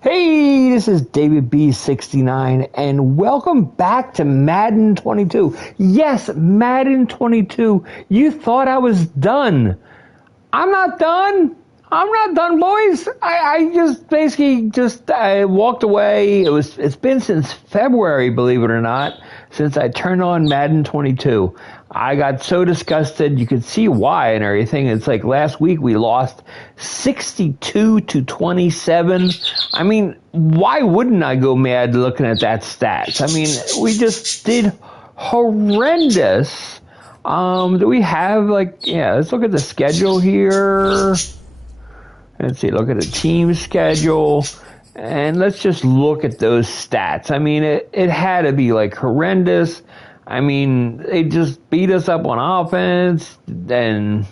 Hey, this is David B69, and welcome back to Madden 22. Yes, Madden 22. You thought I was done. I'm not done. I'm not done, boys. I just basically I walked away. It's been since February, believe it or not, since I turned on Madden 22. I got so disgusted. You could see why and everything. It's like last week we lost 62-27. I mean, why wouldn't I go mad looking at that stats? I mean, we just did horrendous. Do we have let's look at the schedule here. Let's see, look at the team schedule. And let's just look at those stats. I mean, it had to be like horrendous. I mean, they just beat us up on offense, but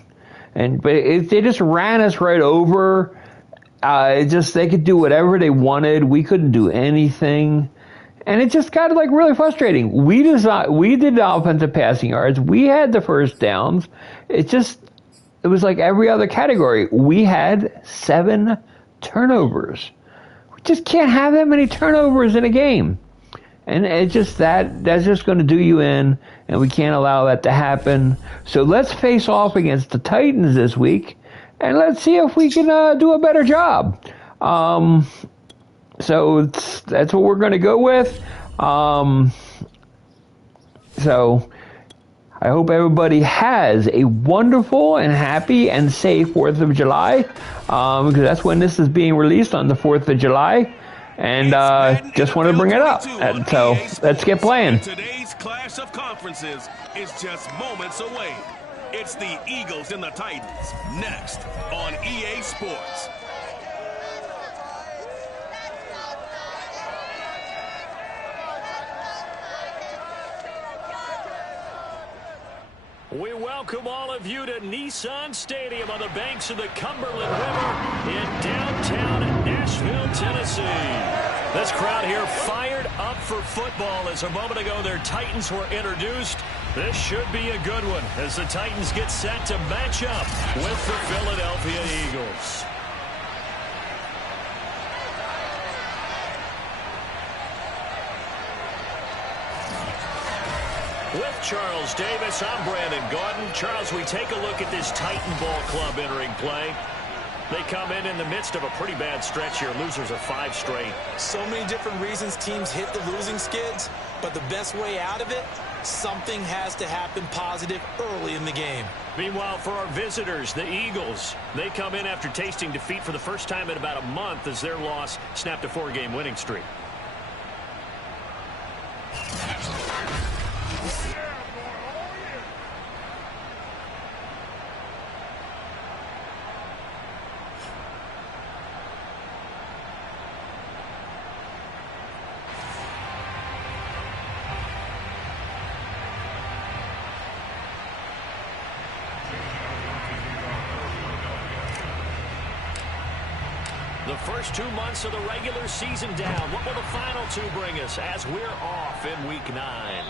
they just ran us right over. They could do whatever they wanted. We couldn't do anything, and it just got really frustrating. We did the offensive passing yards. We had the first downs. It was like every other category. We had 7 turnovers. We just can't have that many turnovers in a game. And it's just that's just going to do you in, and we can't allow that to happen. So let's face off against the Titans this week, and let's see if we can do a better job. So that's what we're going to go with. So I hope everybody has a wonderful and happy and safe 4th of July, because that's when this is being released, on the 4th of July. And just wanted to bring it up. And so let's get playing. Today's clash of conferences is just moments away. It's the Eagles and the Titans next on EA Sports. We welcome all of you to Nissan Stadium on the banks of the Cumberland River in downtown Nashville, Tennessee. This crowd here fired up for football as a moment ago their Titans were introduced. This should be a good one as the Titans get set to match up with the Philadelphia Eagles. With Charles Davis, I'm Brandon Gordon. Charles, we take a look at this Titan Ball Club entering play. They come in the midst of a pretty bad stretch here, losers of 5 straight. So many different reasons teams hit the losing skids, but the best way out of it, something has to happen positive early in the game. Meanwhile, for our visitors, the Eagles, they come in after tasting defeat for the first time in about a month as their loss snapped a 4-game winning streak. The first 2 months of the regular season down. What will the final 2 bring us as we're off in Week 9?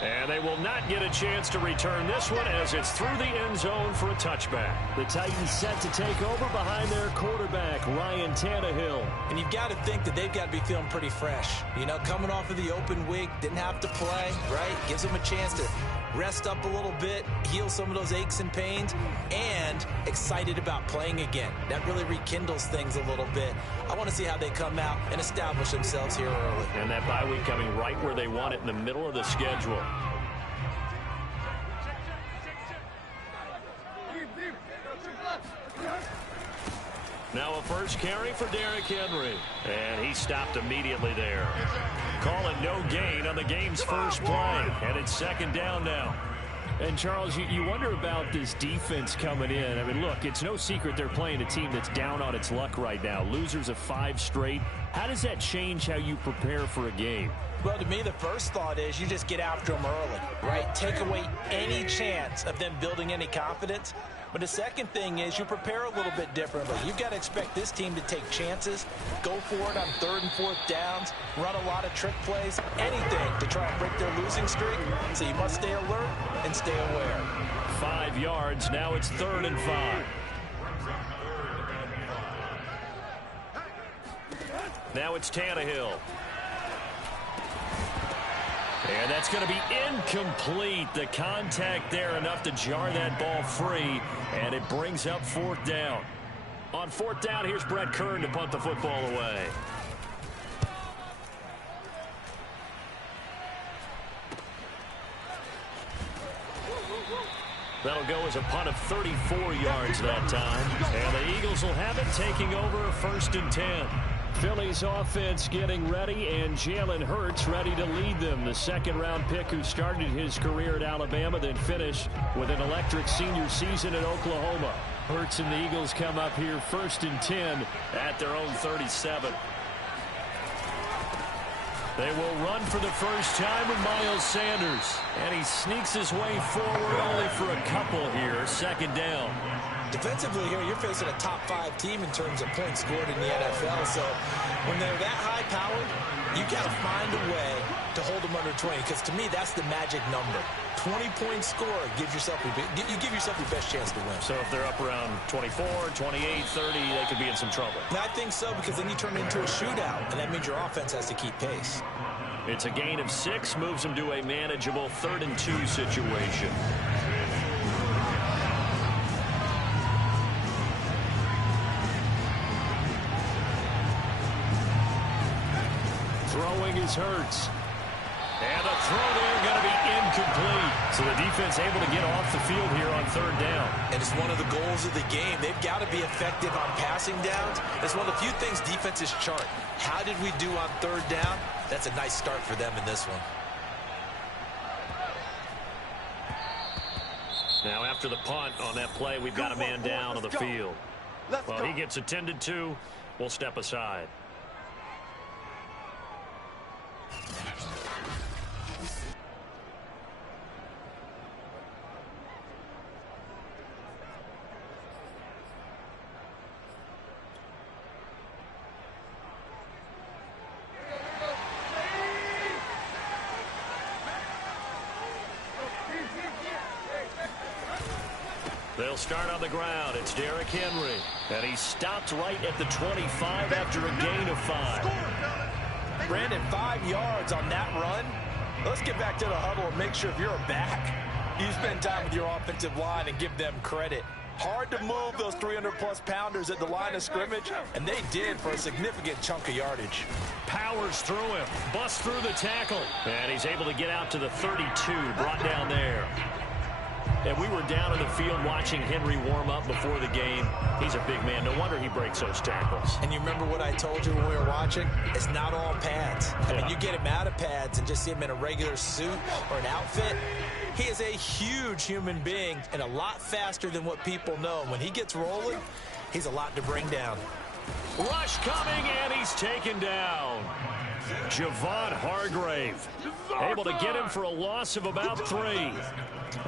And they will not get a chance to return this one as it's through the end zone for a touchback. The Titans set to take over behind their quarterback, Ryan Tannehill. And you've got to think that they've got to be feeling pretty fresh. You know, coming off of the open week, didn't have to play, right? Gives them a chance to rest up a little bit, heal some of those aches and pains, and excited about playing again. That really rekindles things a little bit. I want to see how they come out and establish themselves here early. And that bye week coming right where they want it, in the middle of the schedule. Now a first carry for Derrick Henry. And he stopped immediately there. Call it no gain on the game's first play. And it's 2nd down now. And, Charles, you wonder about this defense coming in. I mean, look, it's no secret they're playing a team that's down on its luck right now. Losers of 5 straight. How does that change how you prepare for a game? Well, to me, the first thought is you just get after them early, right? Take away any chance of them building any confidence. But the second thing is you prepare a little bit differently. You've got to expect this team to take chances, go for it on 3rd and 4th downs, run a lot of trick plays, anything to try and break their losing streak. So you must stay alert and stay aware. 5 yards. Now it's 3rd and 5. Now it's Tannehill. And that's going to be incomplete. The contact there enough to jar that ball free, and it brings up 4th down. On 4th down, here's Brett Kern to punt the football away. That'll go as a punt of 34 yards that time. And the Eagles will have it, taking over 1st and 10. Philly's offense getting ready, and Jalen Hurts ready to lead them. The 2nd-round pick who started his career at Alabama, then finished with an electric senior season at Oklahoma. Hurts and the Eagles come up here 1st and 10 at their own 37. They will run for the first time with Miles Sanders. And he sneaks his way forward only for a couple here. 2nd down. Defensively here, you're facing a top 5 team in terms of points scored in the NFL. So when they're that high-powered, you got to find a way to hold them under 20. Because to me, that's the magic number. 20-point score gives yourself you give yourself your best chance to win. So if they're up around 24, 28, 30, they could be in some trouble. I think so, because then you turn it into a shootout, and that means your offense has to keep pace. It's a gain of 6, moves them to a manageable 3rd and 2 situation. Throwing is Hurts. And the throw there going to be incomplete. So the defense able to get off the field here on 3rd down. And it's one of the goals of the game. They've got to be effective on passing downs. It's one of the few things defenses chart. How did we do on 3rd down? That's a nice start for them in this one. Now after the punt on that play, we've got a man down on the field. Well, he gets attended to. We'll step aside. They'll start on the ground. It's Derrick Henry. And he stopped right at the 25 after a gain of 5. Brandon, 5 yards on that run. Let's get back to the huddle and make sure if you're a back, you spend time with your offensive line and give them credit. Hard to move those 300-plus pounders at the line of scrimmage, and they did for a significant chunk of yardage. Powers through him. Busts through the tackle. And he's able to get out to the 32, brought down there. And we were down in the field watching Henry warm up before the game. He's a big man. No wonder he breaks those tackles. And you remember what I told you when we were watching? It's not all pads. I mean, you get him out of pads and just see him in a regular suit or an outfit. He is a huge human being and a lot faster than what people know. When he gets rolling, he's a lot to bring down. Rush coming, and he's taken down. Javon Hargrave able to get him for a loss of about 3.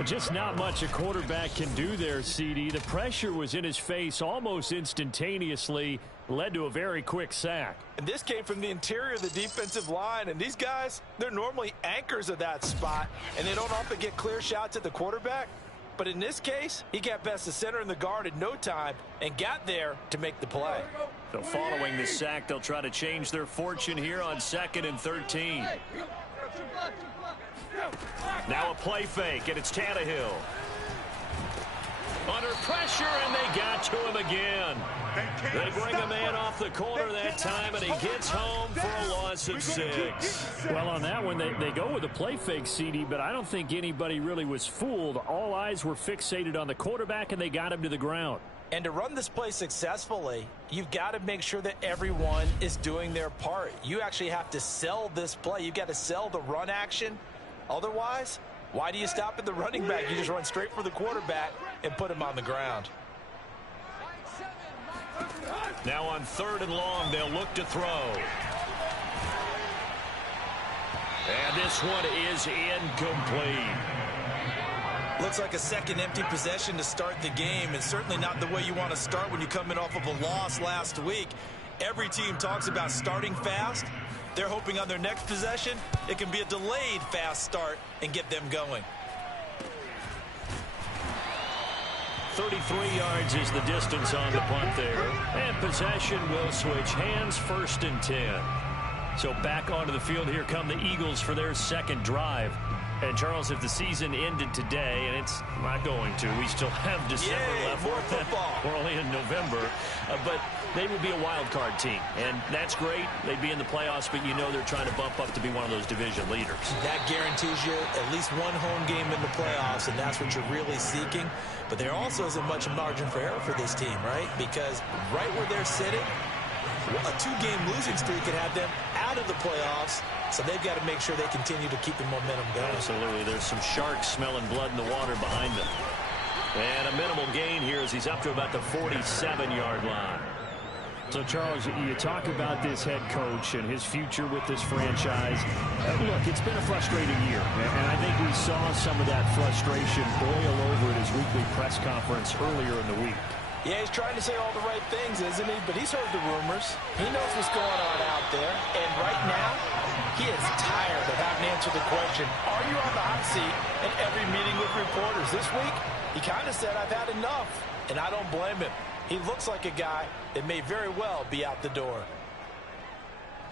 Just not much a quarterback can do there, CD. The pressure was in his face almost instantaneously, led to a very quick sack. And this came from the interior of the defensive line, and these guys, they're normally anchors of that spot, and they don't often get clear shots at the quarterback. But in this case, he got past the center and the guard in no time and got there to make the play. So following the sack, they'll try to change their fortune here on 2nd and 13. Now a play fake, and it's Tannehill. Under pressure, and they got to him again. They bring a man off the corner that time, and he gets home for a loss of 6. Well, on that one, they go with a play fake, CD, but I don't think anybody really was fooled. All eyes were fixated on the quarterback, and they got him to the ground. And to run this play successfully, you've got to make sure that everyone is doing their part. You actually have to sell this play. You've got to sell the run action. Otherwise, why do you stop at the running back? You just run straight for the quarterback and put him on the ground. Now on 3rd and long, they'll look to throw. And this one is incomplete. Looks like a second empty possession to start the game, and certainly not the way you want to start when you're coming off of a loss last week. Every team talks about starting fast. They're hoping on their next possession, it can be a delayed fast start and get them going. 33 yards is the distance on the punt there. And possession will switch hands, 1st and 10. So back onto the field, here come the Eagles for their second drive. And, Charles, if the season ended today, and it's not going to, we still have December left. More football. We're only in November. But they would be a wild card team. And that's great. They'd be in the playoffs, but you know they're trying to bump up to be one of those division leaders. That guarantees you at least one home game in the playoffs, and that's what you're really seeking. But there also isn't much margin for error for this team, right? Because right where they're sitting, a 2-game losing streak could have them out of the playoffs. So they've got to make sure they continue to keep the momentum going. Absolutely. There's some sharks smelling blood in the water behind them. And a minimal gain here as he's up to about the 47-yard line. So, Charles, you talk about this head coach and his future with this franchise. Look, it's been a frustrating year, and I think we saw some of that frustration boil over at his weekly press conference earlier in the week. Yeah, he's trying to say all the right things, isn't he? But he's heard the rumors. He knows what's going on out there. And right now, he is tired of having to answer the question, are you on the hot seat in every meeting with reporters? This week, he kind of said, I've had enough. And I don't blame him. He looks like a guy that may very well be out the door.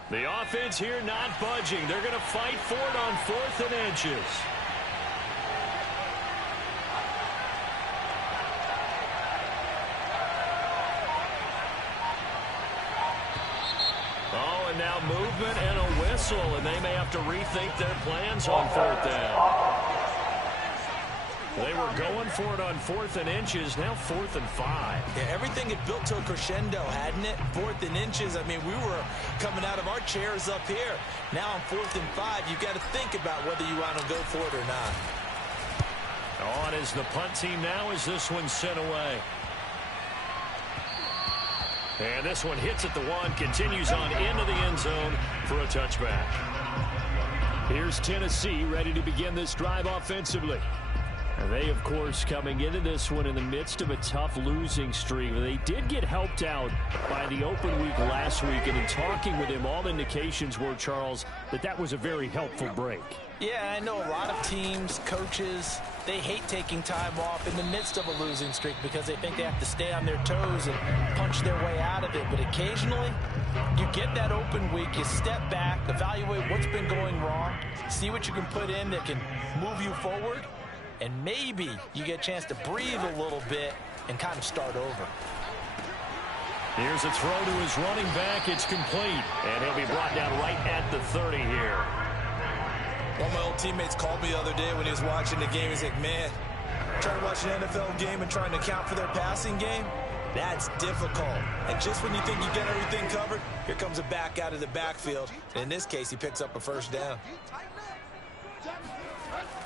The offense here not budging. They're going to fight for it on 4th and inches. Oh, and now movement and a whistle, and they may have to rethink their plans on 4th down. They were going for it on 4th and inches, now 4th and 5. Yeah, everything had built to a crescendo, hadn't it? 4th and inches, I mean, we were coming out of our chairs up here. Now on 4th and 5, you've got to think about whether you want to go for it or not. On is the punt team now as this one's sent away. And this one hits at the 1, continues on into the end zone for a touchback. Here's Tennessee ready to begin this drive offensively. And they, of course, coming into this one in the midst of a tough losing streak. They did get helped out by the open week last week, and in talking with him, all indications were, Charles, that was a very helpful break. Yeah, I know a lot of teams, coaches, they hate taking time off in the midst of a losing streak because they think they have to stay on their toes and punch their way out of it. But occasionally, you get that open week, you step back, evaluate what's been going wrong, see what you can put in that can move you forward, and maybe you get a chance to breathe a little bit and kind of start over. Here's a throw to his running back. It's complete. And he'll be brought down right at the 30 here. One of my old teammates called me the other day when he was watching the game. He's like, man, trying to watch an NFL game and trying to account for their passing game, that's difficult. And just when you think you get everything covered, here comes a back out of the backfield. And in this case, he picks up a 1st down.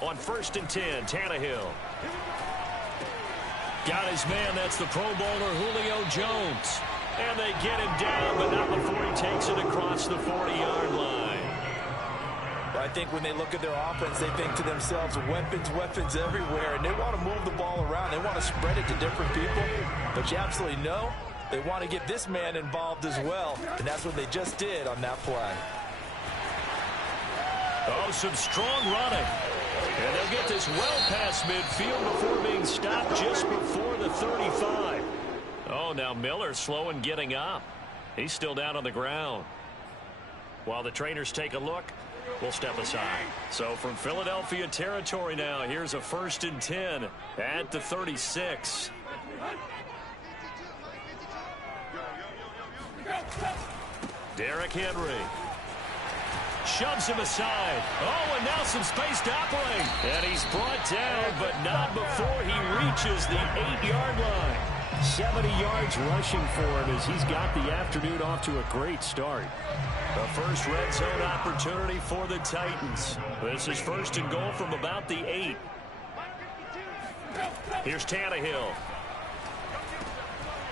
On 1st and 10, Tannehill. Got his man, that's the Pro Bowler Julio Jones. And they get him down, but not before he takes it across the 40-yard line. Well, I think when they look at their offense, they think to themselves, weapons everywhere, and they want to move the ball around. They want to spread it to different people. But you absolutely know they want to get this man involved as well, and that's what they just did on that play. Oh, some strong running. And they'll get this well past midfield before being stopped just before the 35. Oh, now Miller slow in getting up. He's still down on the ground. While the trainers take a look, we'll step aside. So from Philadelphia territory now, here's a 1st and 10 at the 36. Derrick Henry. Shoves him aside. Oh, and now some space to operate. And he's brought down, but not before he reaches the 8-yard line. 70 yards rushing for him as he's got the afternoon off to a great start. The first red zone opportunity for the Titans. This is 1st and goal from about the 8. Here's Tannehill.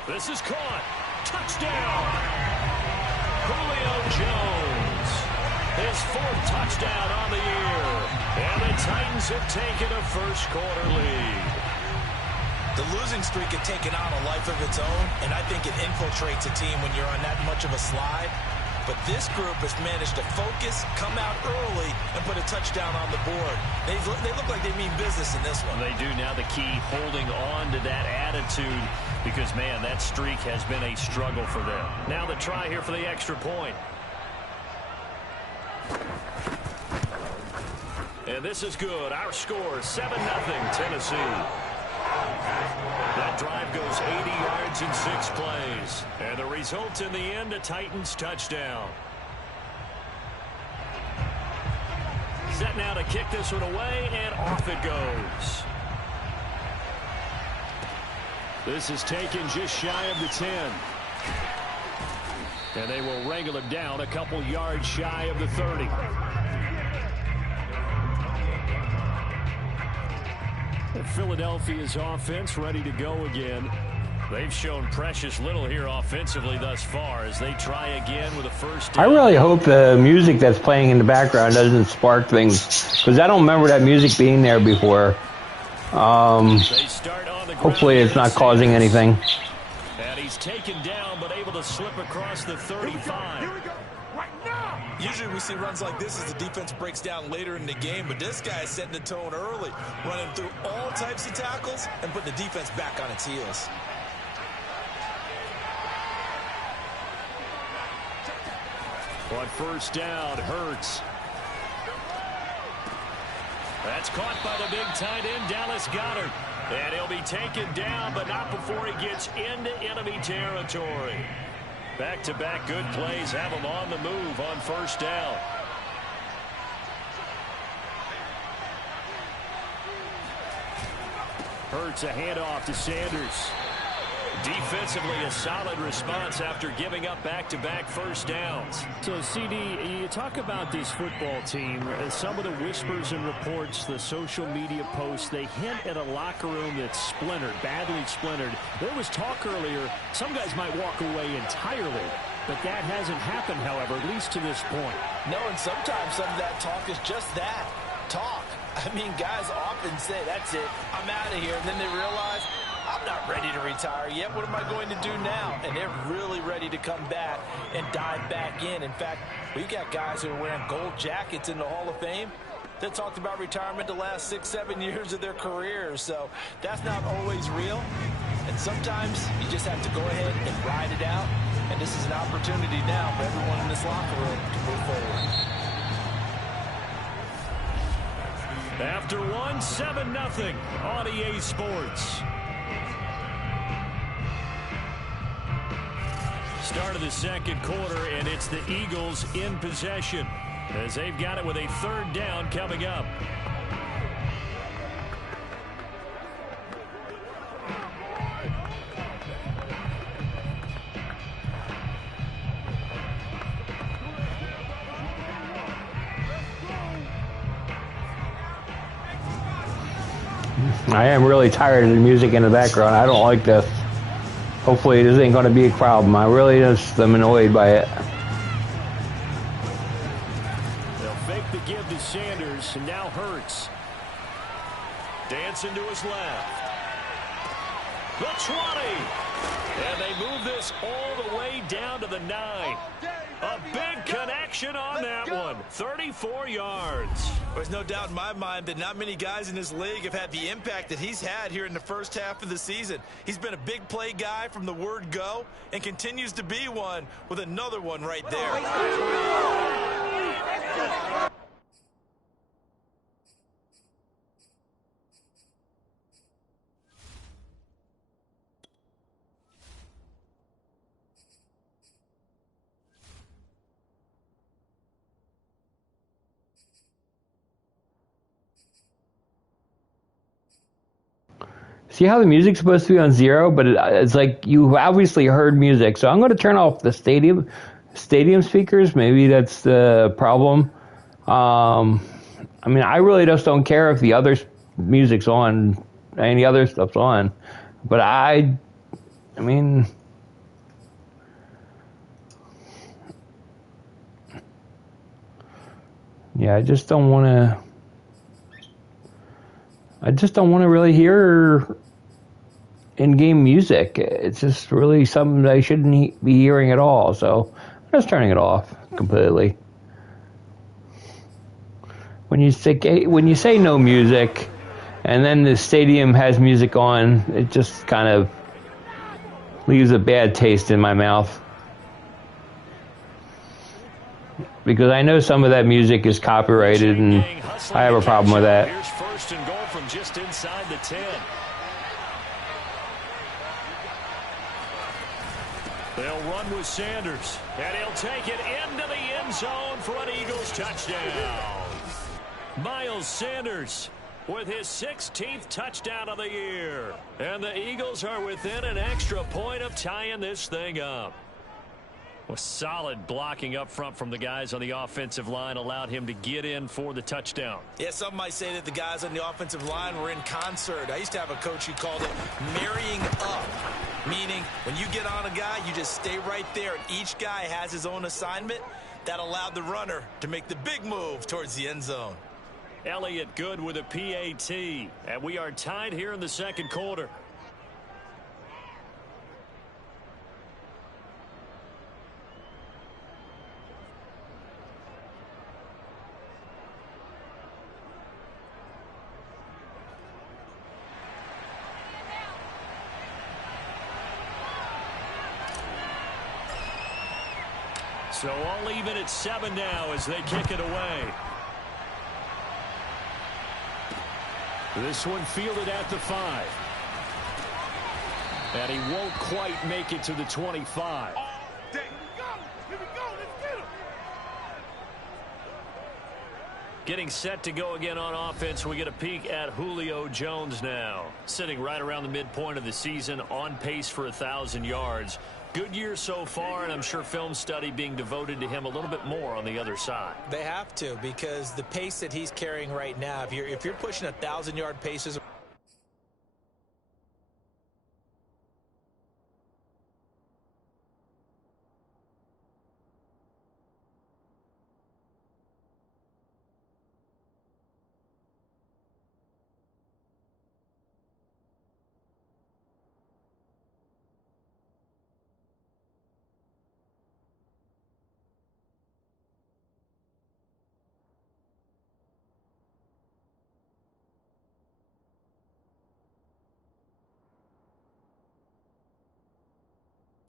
This is caught. Touchdown. Julio Jones. His 4th touchdown on the year. And the Titans have taken a first-quarter lead. The losing streak had taken on a life of its own, and I think it infiltrates a team when you're on that much of a slide. But this group has managed to focus, come out early, and put a touchdown on the board. They look like they mean business in this one. They do. Now the key, holding on to that attitude, because, man, that streak has been a struggle for them. Now the try here for the extra point. And this is good. Our score, 7-0 Tennessee. That drive goes 80 yards in 6 plays. And the result in the end, a Titans touchdown. Set now to kick this one away, and off it goes. This is taken just shy of the 10. And they will wrangle him down a couple yards shy of the 30. Philadelphia's offense ready to go again. They've shown precious little here offensively thus far as they try again with a first down. I really hope the music that's playing in the background doesn't spark things, because I don't remember that music being there before. Hopefully it's not causing anything. And he's taken down but able to slip across the 35. Usually we see runs like this as the defense breaks down later in the game, but this guy is setting the tone early, running through all types of tackles and putting the defense back on its heels. On first down, Hurts. That's caught by the big tight end, Dallas Goedert. And he'll be taken down, but not before he gets into enemy territory. Back-to-back good plays have him on the move on first down. Hurts a handoff to Sanders. Defensively, a solid response after giving up back-to-back first downs. So, CD, you talk about this football team. Some of the whispers and reports, the social media posts, they hint at a locker room that's splintered, badly splintered. There was talk earlier, some guys might walk away entirely. But that hasn't happened, however, at least to this point. No, and sometimes some of that talk is just that, talk. I mean, guys often say, that's it, I'm out of here. And then they realize, I'm not ready to retire yet. What am I going to do now? And they're really ready to come back and dive back in. In fact, we've got guys who are wearing gold jackets in the Hall of Fame that talked about retirement the last 6-7 years of their careers. So that's not always real. And sometimes you just have to go ahead and ride it out. And this is an opportunity now for everyone in this locker room to move forward. After 7-0 on EA Sports. Start of the second quarter, and it's the Eagles in possession as they've got it with a third down coming up. I am really tired of the music in the background. I don't like this. Hopefully this ain't going to be a problem. I really just am annoyed by it. They'll fake the give to Sanders, and now Hurts. Dancing to his left. The 20. And they move this all the way down to the 9. A big connection on that one. 34 yards. There's no doubt in my mind that not many guys in this league have had the impact that he's had here in the first half of the season. He's been a big play guy from the word go and continues to be one with another one right there. See how the music's supposed to be on 0, but it's like you obviously heard music. So I'm going to turn off the stadium speakers. Maybe that's the problem. I mean, I really just don't care if the other music's on, any other stuff's on. But I mean, yeah, I just don't want to really hear in-game music. It's just really something that I shouldn't be hearing at all. So Just turning it off completely. When you say no music, and then the stadium has music on, it just kind of leaves a bad taste in my mouth. Because I know some of that music is copyrighted, and I have a problem with that. Here's first and goal from just inside the 10. They'll run with Sanders, and he'll take it into the end zone for an Eagles touchdown. Miles Sanders with his 16th touchdown of the year. And the Eagles are within an extra point of tying this thing up. Well, solid blocking up front from the guys on the offensive line allowed him to get in for the touchdown. Yeah, some might say that the guys on the offensive line were in concert. I used to have a coach who called it marrying up, meaning when you get on a guy, you just stay right there, and each guy has his own assignment. That allowed the runner to make the big move towards the end zone. Elliott good with a PAT, and we are tied here in the second quarter. So all even at 7 now as they kick it away. This one fielded at the 5. And he won't quite make it to the 25. Getting set to go again on offense. We get a peek at Julio Jones now. Sitting right around the midpoint of the season, on pace for 1,000 yards. Good year so far, and I'm sure film study being devoted to him a little bit more on the other side. They have to, because the pace that he's carrying right now, if you're pushing 1,000-yard paces.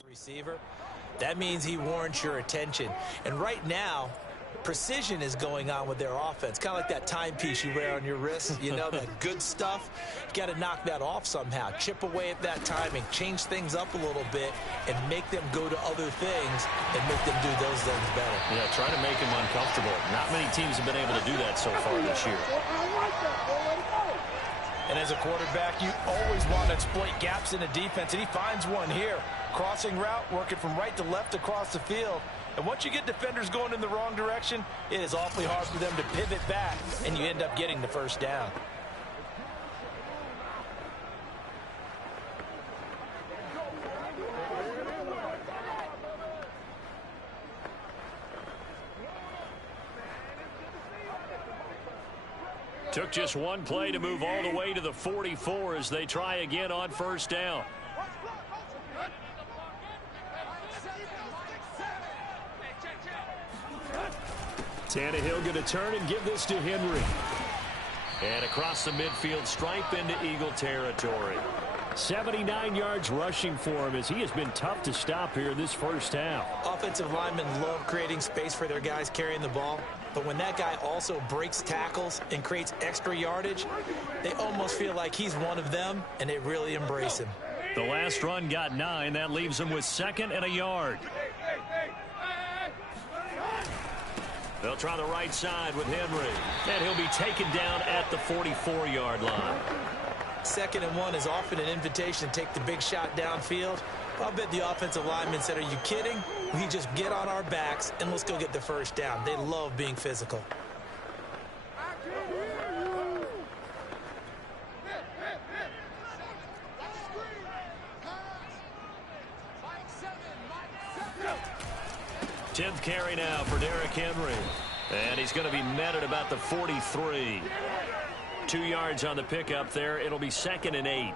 Receiver, that means he warrants your attention. And right now, precision is going on with their offense. Kind of like that timepiece you wear on your wrist, you know, that good stuff. You got to knock that off somehow. Chip away at that timing, change things up a little bit, and make them go to other things and make them do those things better. Yeah, try to make him uncomfortable. Not many teams have been able to do that so far this year. And as a quarterback, you always want to exploit gaps in the defense, and he finds one here. Crossing route, working from right to left across the field. And once you get defenders going in the wrong direction, it is awfully hard for them to pivot back, and you end up getting the first down. Took just one play to move all the way to the 44 as they try again on first down. Tannehill going to turn and give this to Henry. And across the midfield stripe into Eagle territory. 79 yards rushing for him as he has been tough to stop here this first half. Offensive linemen love creating space for their guys carrying the ball. But when that guy also breaks tackles and creates extra yardage, they almost feel like he's one of them, and they really embrace him. The last run got 9. That leaves him with 2nd and a yard. They'll try the right side with Henry. And he'll be taken down at the 44-yard line. 2nd and 1 is often an invitation to take the big shot downfield. I'll bet the offensive lineman said, are you kidding? We just get on our backs and let's go get the first down. They love being physical. Tenth carry now for Derrick Henry. And he's going to be met at about the 43. 2 yards on the pickup there. It'll be 2nd and 8.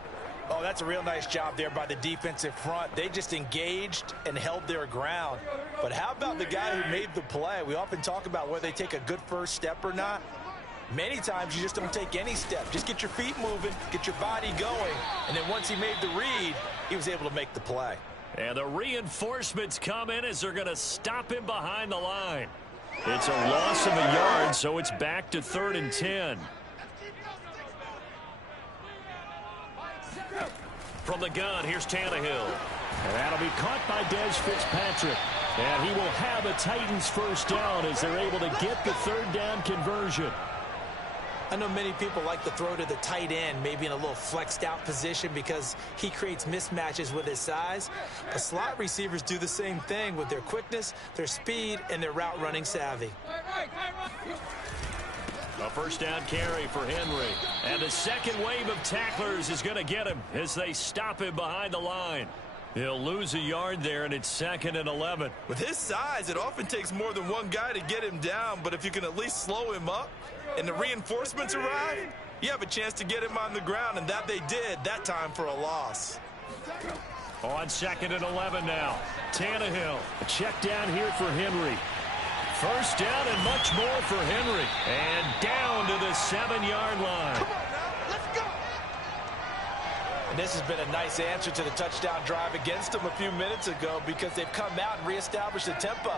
Oh, that's a real nice job there by the defensive front. They just engaged and held their ground. But how about the guy who made the play? We often talk about whether they take a good first step or not. Many times you just don't take any step. Just get your feet moving, get your body going, and then once he made the read, he was able to make the play. And the reinforcements come in as they're going to stop him behind the line. It's a loss of a yard, so it's back to 3rd and 10. From the gun, here's Tannehill. And that'll be caught by Des Fitzpatrick. And he will have a Titans first down as they're able to get the 3rd down conversion. I know many people like to throw to the tight end, maybe in a little flexed out position because he creates mismatches with his size. But slot receivers do the same thing with their quickness, their speed, and their route running savvy. A first down carry for Henry. And the second wave of tacklers is going to get him as they stop him behind the line. He'll lose a yard there, and it's 2nd and 11. With his size, it often takes more than one guy to get him down, but if you can at least slow him up and the reinforcements arrive, you have a chance to get him on the ground, and that they did that time for a loss. On 2nd and 11 now. Tannehill. A check down here for Henry. First down and much more for Henry. And down to the 7-yard line. Come on now, let's go. And this has been a nice answer to the touchdown drive against them a few minutes ago because they've come out and reestablished the tempo.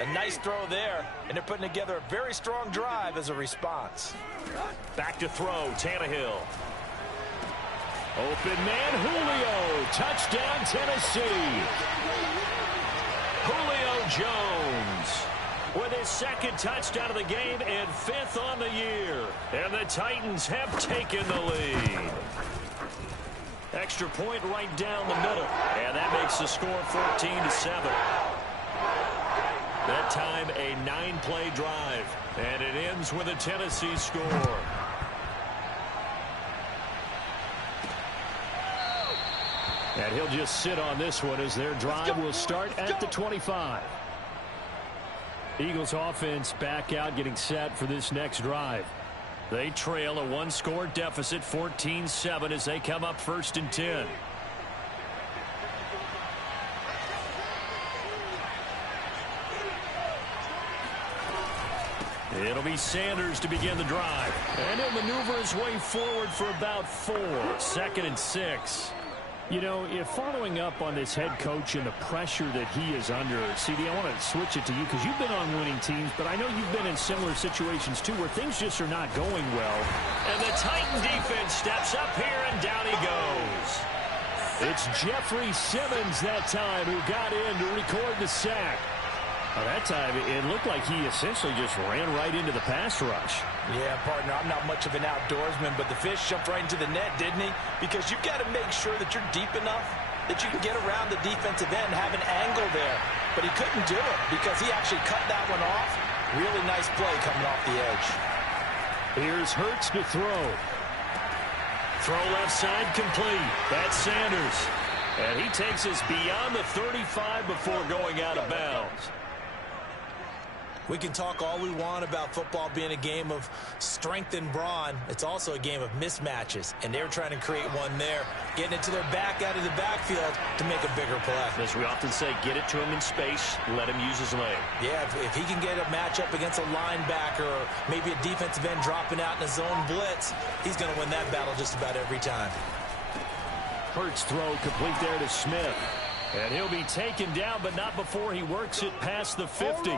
A nice throw there, and they're putting together a very strong drive as a response. Back to throw, Tannehill. Open man, Julio. Touchdown, Tennessee. Julio Jones with his 2nd touchdown of the game and 5th on the year. And the Titans have taken the lead. Extra point right down the middle. And that makes the score 14-7. That time a 9-play drive. And it ends with a Tennessee score. And he'll just sit on this one as their drive will start at the 25. Eagles offense back out getting set for this next drive. They trail a 1-score deficit, 14-7 as they come up 1st and 10. It'll be Sanders to begin the drive. And he'll maneuver his way forward for about 4. 2nd and 6. You know, if following up on this head coach and the pressure that he is under, CD, I want to switch it to you because you've been on winning teams, but I know you've been in similar situations too where things just are not going well. And the Titan defense steps up here, and down he goes. It's Jeffrey Simmons that time who got in to record the sack. That time, it looked like he essentially just ran right into the pass rush. Yeah, partner, I'm not much of an outdoorsman, but the fish jumped right into the net, didn't he? Because you've got to make sure that you're deep enough that you can get around the defensive end and have an angle there. But he couldn't do it because he actually cut that one off. Really nice play coming off the edge. Here's Hurts to throw. Throw left side complete. That's Sanders. And he takes us beyond the 35 before going out of bounds. We can talk all we want about football being a game of strength and brawn. It's also a game of mismatches, and they're trying to create one there, getting it to their back out of the backfield to make a bigger play. As we often say, get it to him in space, let him use his leg. Yeah, if he can get a matchup against a linebacker or maybe a defensive end dropping out in a zone blitz, he's going to win that battle just about every time. Hurts throw complete there to Smith. And he'll be taken down, but not before he works it past the 50.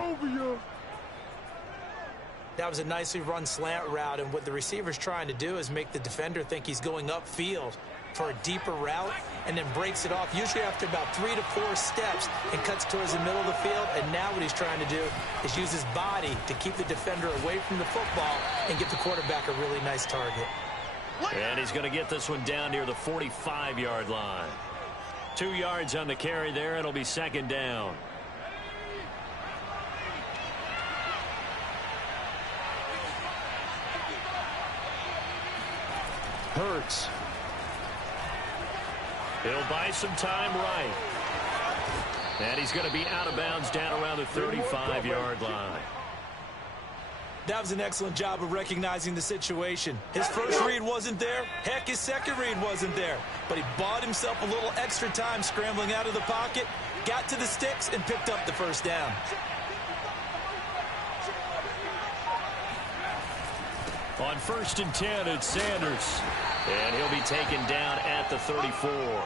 That was a nicely run slant route, and what the receiver's trying to do is make the defender think he's going upfield for a deeper route and then breaks it off, usually after about 3 to 4 steps, and cuts towards the middle of the field. And now what he's trying to do is use his body to keep the defender away from the football and give the quarterback a really nice target. And he's going to get this one down near the 45-yard line. 2 yards on the carry there. It'll be 2nd down. Hurts. He'll buy some time right. And he's going to be out of bounds down around the 35-yard line. That was an excellent job of recognizing the situation. His first read wasn't there. Heck, his second read wasn't there. But he bought himself a little extra time scrambling out of the pocket, got to the sticks, and picked up the first down. On 1st and 10, it's Sanders. And he'll be taken down at the 34.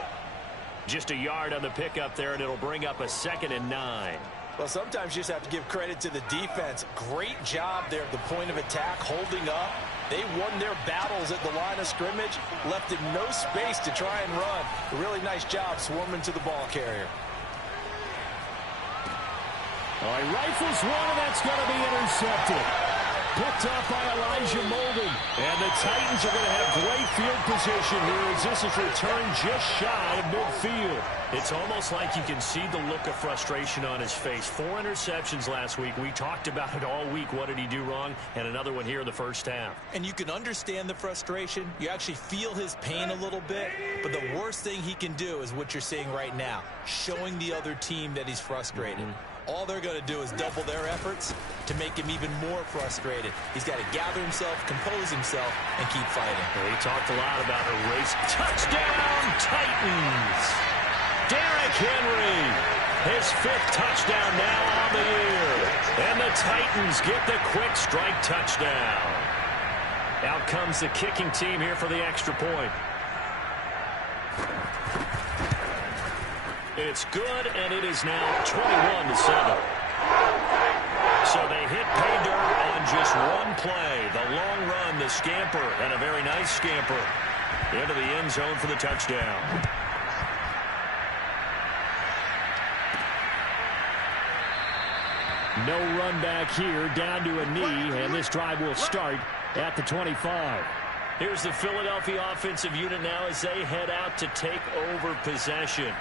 Just a yard on the pickup there, and it'll bring up a 2nd and 9. Well, sometimes you just have to give credit to the defense. Great job there at the point of attack, holding up. They won their battles at the line of scrimmage, left it no space to try and run. A really nice job swarming to the ball carrier. All right, rifles one, and that's going to be intercepted. Picked up by Elijah Molden. And the Titans are going to have great field position here as this is returned just shy of midfield. It's almost like you can see the look of frustration on his face. 4 interceptions last week. We talked about it all week. What did he do wrong? And another one here in the first half. And you can understand the frustration. You actually feel his pain a little bit. But the worst thing he can do is what you're seeing right now, showing the other team that he's frustrated. All they're going to do is double their efforts to make him even more frustrated. He's got to gather himself, compose himself, and keep fighting. Well, he talked a lot about a race. Touchdown, Titans! Derrick Henry, his 5th touchdown now on the year. And the Titans get the quick strike touchdown. Out comes the kicking team here for the extra point. It's good, and it is now 21-7. So they hit pay dirt on just one play. The long run, the scamper, and a very nice scamper into the end zone for the touchdown. No run back here, down to a knee, and this drive will start at the 25. Here's the Philadelphia offensive unit now as they head out to take over possession.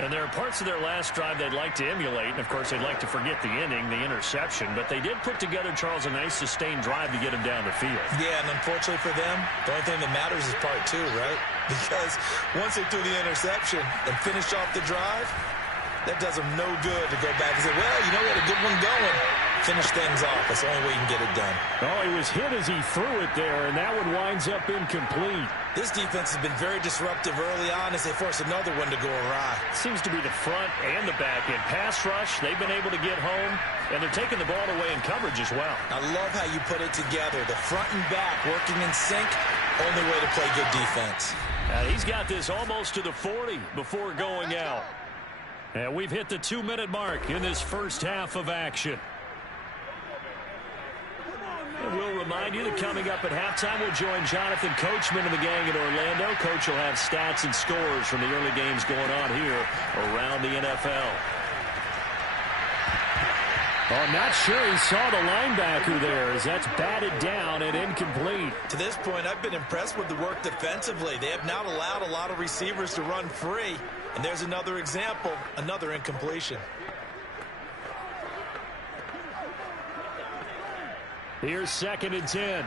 And there are parts of their last drive they'd like to emulate. And, of course, they'd like to forget the inning, the interception. But they did put together, Charles, a nice sustained drive to get him down the field. Yeah, and unfortunately for them, the only thing that matters is part 2, right? Because once they threw the interception and finished off the drive, that does them no good to go back and say, well, you know, we had a good one going. Finish things off. That's the only way you can get it done. Oh, he was hit as he threw it there, and that one winds up incomplete. This defense has been very disruptive early on as they force another one to go awry. Seems to be the front and the back end. Pass rush, they've been able to get home, and they're taking the ball away in coverage as well. I love how you put it together. The front and back working in sync, only way to play good defense. He's got this almost to the 40 before going out. And we've hit the 2-minute mark in this first half of action. And we'll remind you that coming up at halftime, we'll join Jonathan Coachman and the gang in Orlando. Coach will have stats and scores from the early games going on here around the NFL. Oh, I'm not sure he saw the linebacker there as that's batted down and incomplete. To this point, I've been impressed with the work defensively. They have not allowed a lot of receivers to run free. And there's another example, another incompletion. Here's 2nd and 10.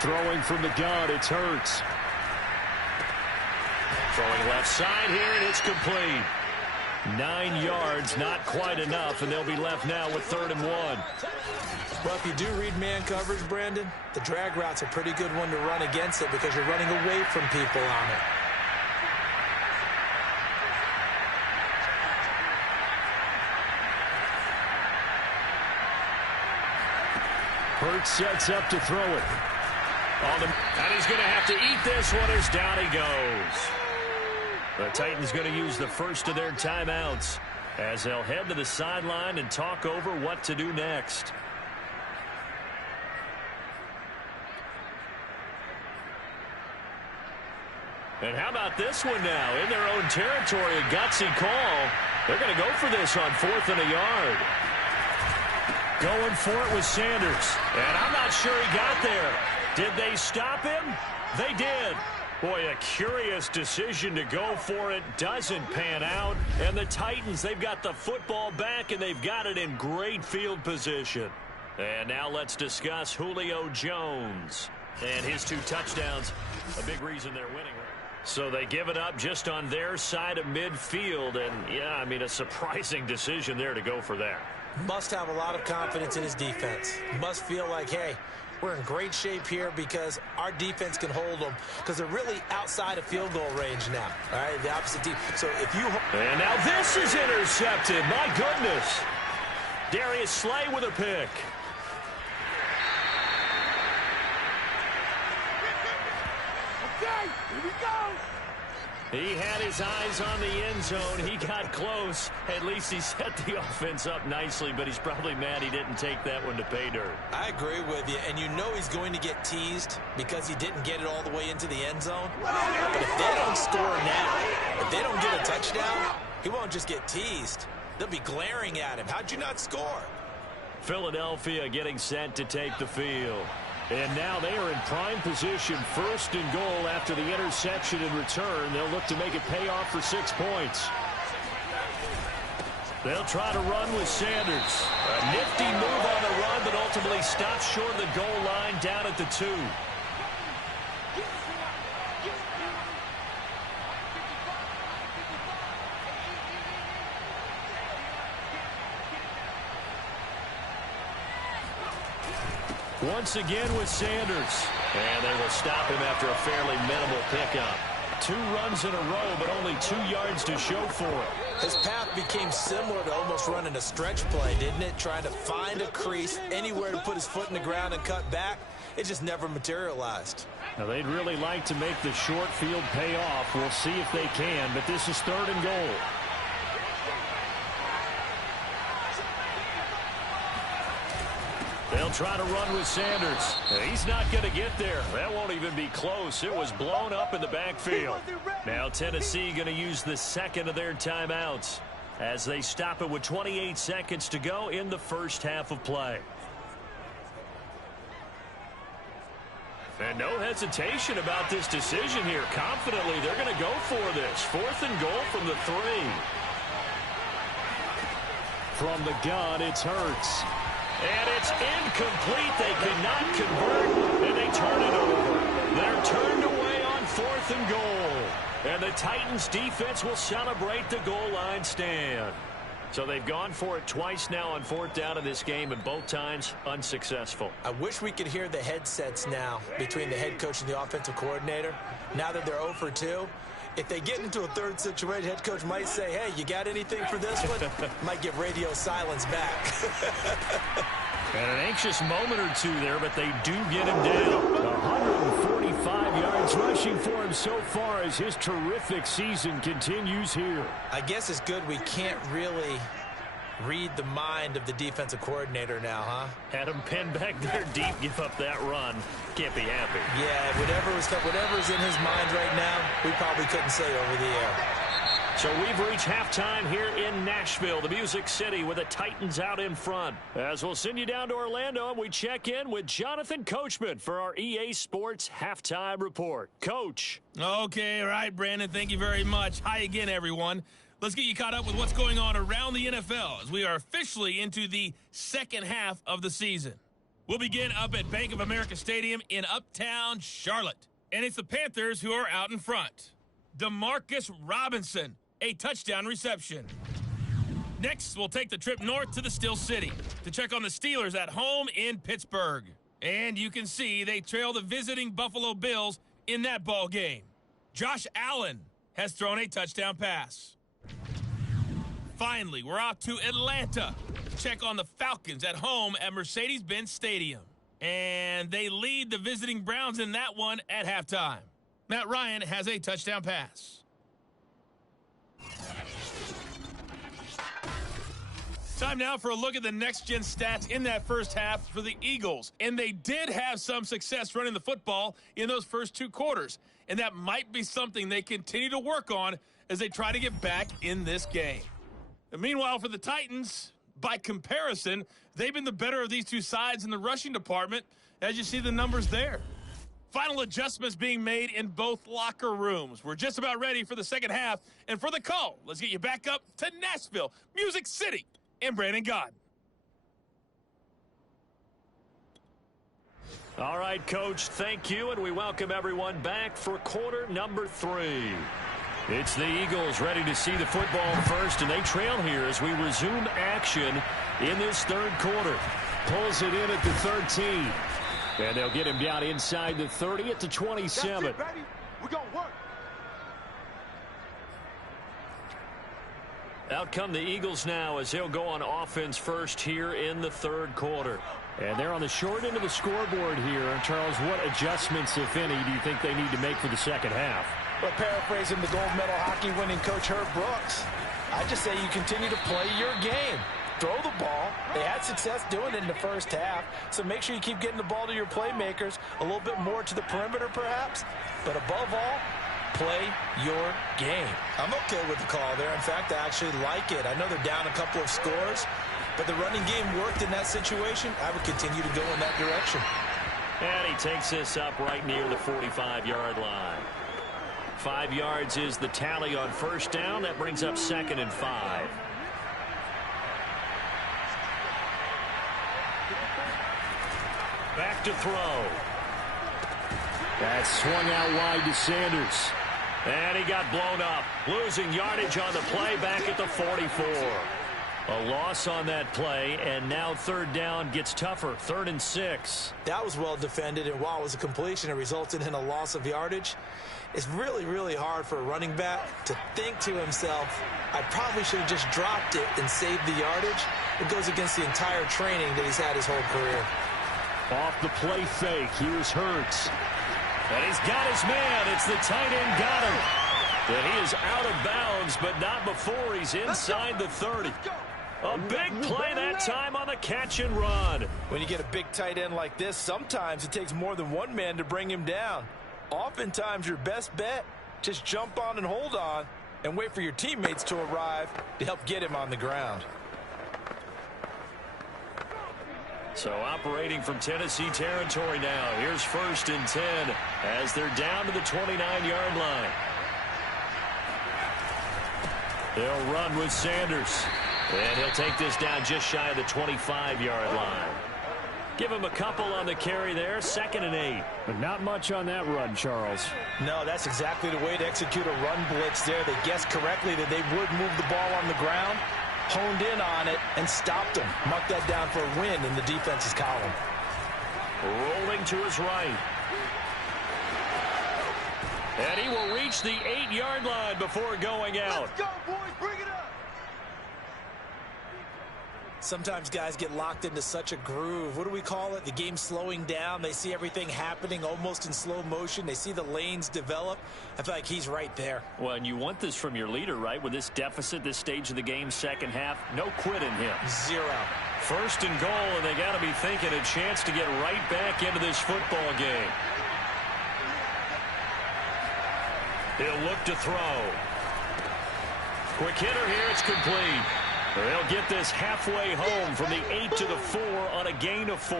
Throwing from the gun, it's Hurts. Throwing left side here, and it's complete. 9 yards, not quite enough, and they'll be left now with 3rd and 1. Well, if you do read man coverage, Brandon, the drag route's a pretty good one to run against it because you're running away from people on it. Hurts sets up to throw it. And he's going to have to eat this one as down he goes. The Titans going to use the first of their timeouts as they'll head to the sideline and talk over what to do next. And how about this one now? In their own territory, a gutsy call. They're going to go for this on 4th and a yard. Going for it with Sanders. And I'm not sure he got there. Did they stop him? They did. Boy, a curious decision to go for it. Doesn't pan out. And the Titans, they've got the football back, and they've got it in great field position. And now let's discuss Julio Jones. And his 2 touchdowns, a big reason they're winning. So they give it up just on their side of midfield. And, yeah, I mean, a surprising decision there to go for that. Must have a lot of confidence in his defense. Must feel like, hey, we're in great shape here because our defense can hold them because they're really outside of field goal range now. All right, the opposite team. So if you... And now this is intercepted. My goodness. Darius Slay with a pick. Okay, here we go. He had his eyes on the end zone. He got close. At least he set the offense up nicely, but he's probably mad he didn't take that one to pay dirt. I agree with you, and you know he's going to get teased because he didn't get it all the way into the end zone. But if they don't score now, if they don't get a touchdown, he won't just get teased. They'll be glaring at him. How'd you not score? Philadelphia getting set to take the field. And now they are in prime position, 1st and goal after the interception in return. They'll look to make it pay off for 6 points. They'll try to run with Sanders. A nifty move on the run, but ultimately stops short of the goal line down at the 2. Once again with Sanders. And they will stop him after a fairly minimal pickup. 2 runs in a row, but only 2 yards to show for it. His path became similar to almost running a stretch play, didn't it? Trying to find a crease, anywhere to put his foot in the ground and cut back. It just never materialized. Now, they'd really like to make the short field pay off. We'll see if they can, but this is 3rd and goal. They'll try to run with Sanders. He's not going to get there. That won't even be close. It was blown up in the backfield. Now Tennessee going to use the 2nd of their timeouts as they stop it with 28 seconds to go in the first half of play. And no hesitation about this decision here. Confidently, they're going to go for this. 4th and goal from the 3. From the gun, it's Hurts. And it's incomplete. They cannot convert, and they turn it over. They're turned away on 4th and goal. And the Titans defense will celebrate the goal line stand. So they've gone for it twice now on 4th down in this game, and both times unsuccessful. I wish we could hear the headsets now between the head coach and the offensive coordinator. Now that they're 0 for 2. If they get into a 3rd situation, head coach might say, hey, you got anything for this one? Might get radio silence back. And an anxious moment or 2 there, but they do get him down. 145 yards rushing for him so far as his terrific season continues here. I guess it's good we can't really read the mind of the defensive coordinator now, huh? Had him pinned back there deep, give up that run. Can't be happy. Yeah, whatever's in his mind right now, we probably couldn't say over the air. So we've reached halftime here in Nashville, the Music City, with the Titans out in front. As we'll send you down to Orlando, and we check in with Jonathan Coachman for our EA Sports Halftime Report. Coach. Okay, all right, Brandon, thank you very much. Hi again, everyone. Let's get you caught up with what's going on around the NFL as we are officially into the second half of the season. We'll begin up at Bank of America Stadium in Uptown Charlotte. And it's the Panthers who are out in front. DeMarcus Robinson, a touchdown reception. Next, we'll take the trip north to the Steel City to check on the Steelers at home in Pittsburgh. And you can see they trail the visiting Buffalo Bills in that ball game. Josh Allen has thrown a touchdown pass. Finally, we're off to Atlanta to check on the Falcons at home at Mercedes-Benz Stadium. And they lead the visiting Browns in that one at halftime. Matt Ryan has a touchdown pass. Time now for a look at the next-gen stats in that first half for the Eagles. And they did have some success running the football in those first 2 quarters. And that might be something they continue to work on as they try to get back in this game. And meanwhile, for the Titans, by comparison, they've been the better of these 2 sides in the rushing department, as you see the numbers there. Final adjustments being made in both locker rooms. We're just about ready for the second half. And for the call, let's get you back up to Nashville, Music City, and Brandon Gaudin. All right, Coach, thank you, and we welcome everyone back for quarter number 3. It's the Eagles ready to see the football first, and they trail here as we resume action in this third quarter. Pulls it in at the 13. And they'll get him down inside the 30 at the 27. That's it, baby. We're going to work. Out come the Eagles now as they'll go on offense first here in the third quarter. And they're on the short end of the scoreboard here. And Charles, what adjustments, if any, do you think they need to make for the second half? Well, paraphrasing the gold medal hockey winning coach Herb Brooks, I just say you continue to play your game. Throw the ball. They had success doing it in the first half, so make sure you keep getting the ball to your playmakers, a little bit more to the perimeter perhaps, but above all, play your game. I'm okay with the call there. In fact, I actually like it. I know they're down a couple of scores, but the running game worked in that situation. I would continue to go in that direction. And he takes this up right near the 45-yard line. 5 yards is the tally on first down. That brings up 2nd and 5. Back to throw. That swung out wide to Sanders. And he got blown up. Losing yardage on the play back at the 44. A loss on that play, and now third down gets tougher. 3rd and 6. That was well defended, and while it was a completion, it resulted in a loss of yardage. It's really, really hard for a running back to think to himself, I probably should have just dropped it and saved the yardage. It goes against the entire training that he's had his whole career. Off the play fake, here's Hurts. And he's got his man. It's the tight end got him. And he is out of bounds, but not before he's inside the 30. A big play that time on the catch and run. When you get a big tight end like this, sometimes it takes more than one man to bring him down. Oftentimes your best bet, just jump on and hold on and wait for your teammates to arrive to help get him on the ground. So operating from Tennessee territory now. Here's 1st and 10 as they're down to the 29-yard line. They'll run with Sanders. And he'll take this down just shy of the 25-yard line. Give him a couple on the carry there. 2nd and 8. But not much on that run, Charles. No, that's exactly the way to execute a run blitz there. They guessed correctly that they would move the ball on the ground, honed in on it, and stopped him. Mark that down for a win in the defense's column. Rolling to his right. And he will reach the 8-yard line before going out. Let's go, boys. Bring it up. Sometimes guys get locked into such a groove. What do we call it? The game slowing down. They see everything happening almost in slow motion. They see the lanes develop. I feel like he's right there. Well, and you want this from your leader, right? With this deficit, this stage of the game, second half, no quit in him. 0. 1st and goal, and they got to be thinking a chance to get right back into this football game. He'll look to throw. Quick hitter here. It's complete. They'll get this halfway home from the 8 to the 4 on a gain of 4.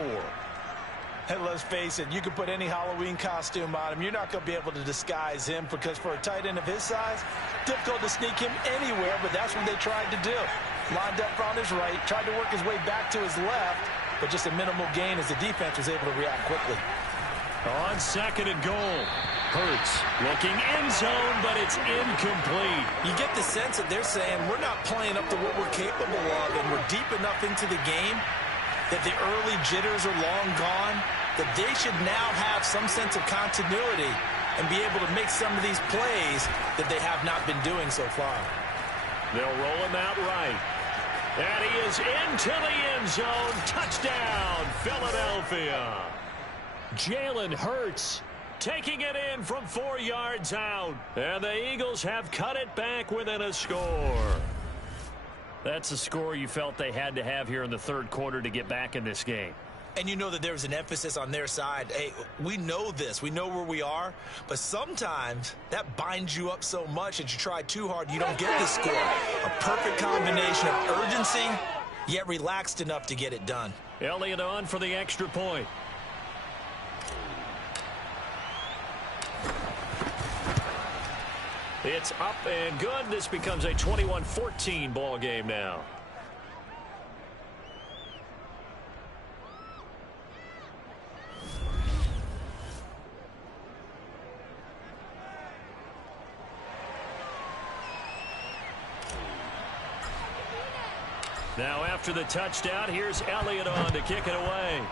And let's face it, you can put any Halloween costume on him. You're not going to be able to disguise him because for a tight end of his size, difficult to sneak him anywhere, but that's what they tried to do. Lined up on his right, tried to work his way back to his left, but just a minimal gain as the defense was able to react quickly. On 2nd and goal. Hurts looking end zone, but it's incomplete. You get the sense that they're saying we're not playing up to what we're capable of, and we're deep enough into the game that the early jitters are long gone, that they should now have some sense of continuity and be able to make some of these plays that they have not been doing so far. They'll roll him out right. And he is into the end zone. Touchdown, Philadelphia. Jalen Hurts taking it in from 4 yards out. And the Eagles have cut it back within a score. That's a score you felt they had to have here in the third quarter to get back in this game. And you know that there's an emphasis on their side. Hey, we know this. We know where we are. But sometimes that binds you up so much that you try too hard, you don't get the score. A perfect combination of urgency, yet relaxed enough to get it done. Elliott on for the extra point. It's up and good. This becomes a 21-14 ball game now. Now after the touchdown, here's Elliott on to kick it away.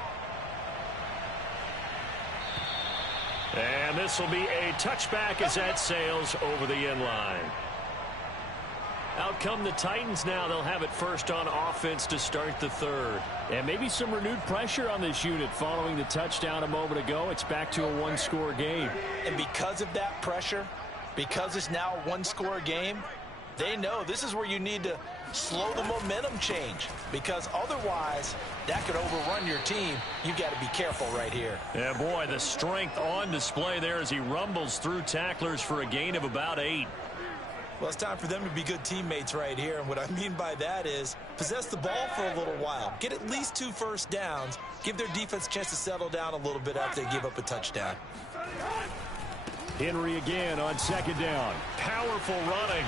And this will be a touchback as that sails over the end line. Out come the Titans now. They'll have it first on offense to start the third. And maybe some renewed pressure on this unit following the touchdown a moment ago. It's back to a one-score game. And because of that pressure, because it's now a one-score game, they know this is where you need to slow the momentum change, because otherwise that could overrun your team. You've got to be careful right here. Yeah, boy, the strength on display there as he rumbles through tacklers for a gain of about 8. Well, it's time for them to be good teammates right here, and what I mean by that is possess the ball for a little while, get at least 2 first downs, give their defense a chance to settle down a little bit after they give up a touchdown. Henry again on second down. Powerful running.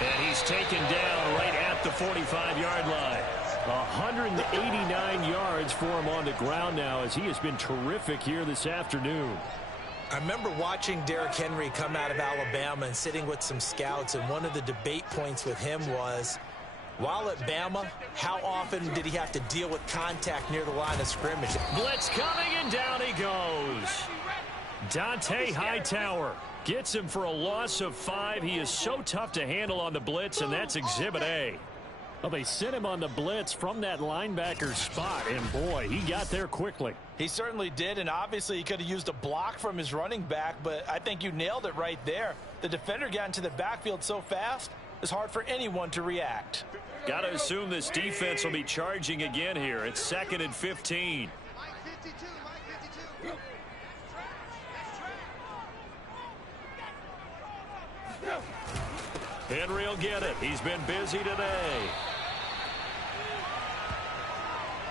And he's taken down right at the 45-yard line. 189 yards for him on the ground now, as he has been terrific here this afternoon. I remember watching Derrick Henry come out of Alabama and sitting with some scouts, and one of the debate points with him was, while at Bama, how often did he have to deal with contact near the line of scrimmage? Blitz coming, and down he goes. Dante Hightower gets him for a loss of 5. He is so tough to handle on the blitz, and that's Exhibit A. Well, they sent him on the blitz from that linebacker spot, and boy, he got there quickly. He certainly did, and obviously he could have used a block from his running back, but I think you nailed it right there. The defender got into the backfield so fast, it's hard for anyone to react. Got to assume this defense will be charging again here. It's 2nd and 15. Henry will get it. He's been busy today.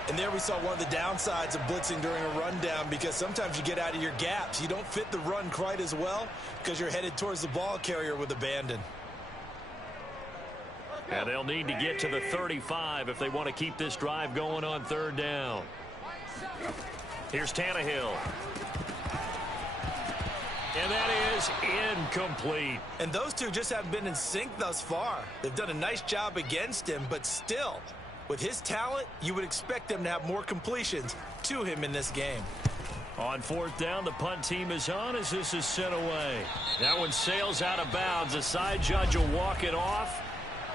And there we saw one of the downsides of blitzing during a rundown, because sometimes you get out of your gaps. You don't fit the run quite as well because you're headed towards the ball carrier with abandon. And they'll need to get to the 35 if they want to keep this drive going on 3rd down. Here's Tannehill. And that is incomplete. And those two just haven't been in sync thus far. They've done a nice job against him, but still, with his talent, you would expect them to have more completions to him in this game. On 4th down, the punt team is on as this is sent away. That one sails out of bounds. The side judge will walk it off.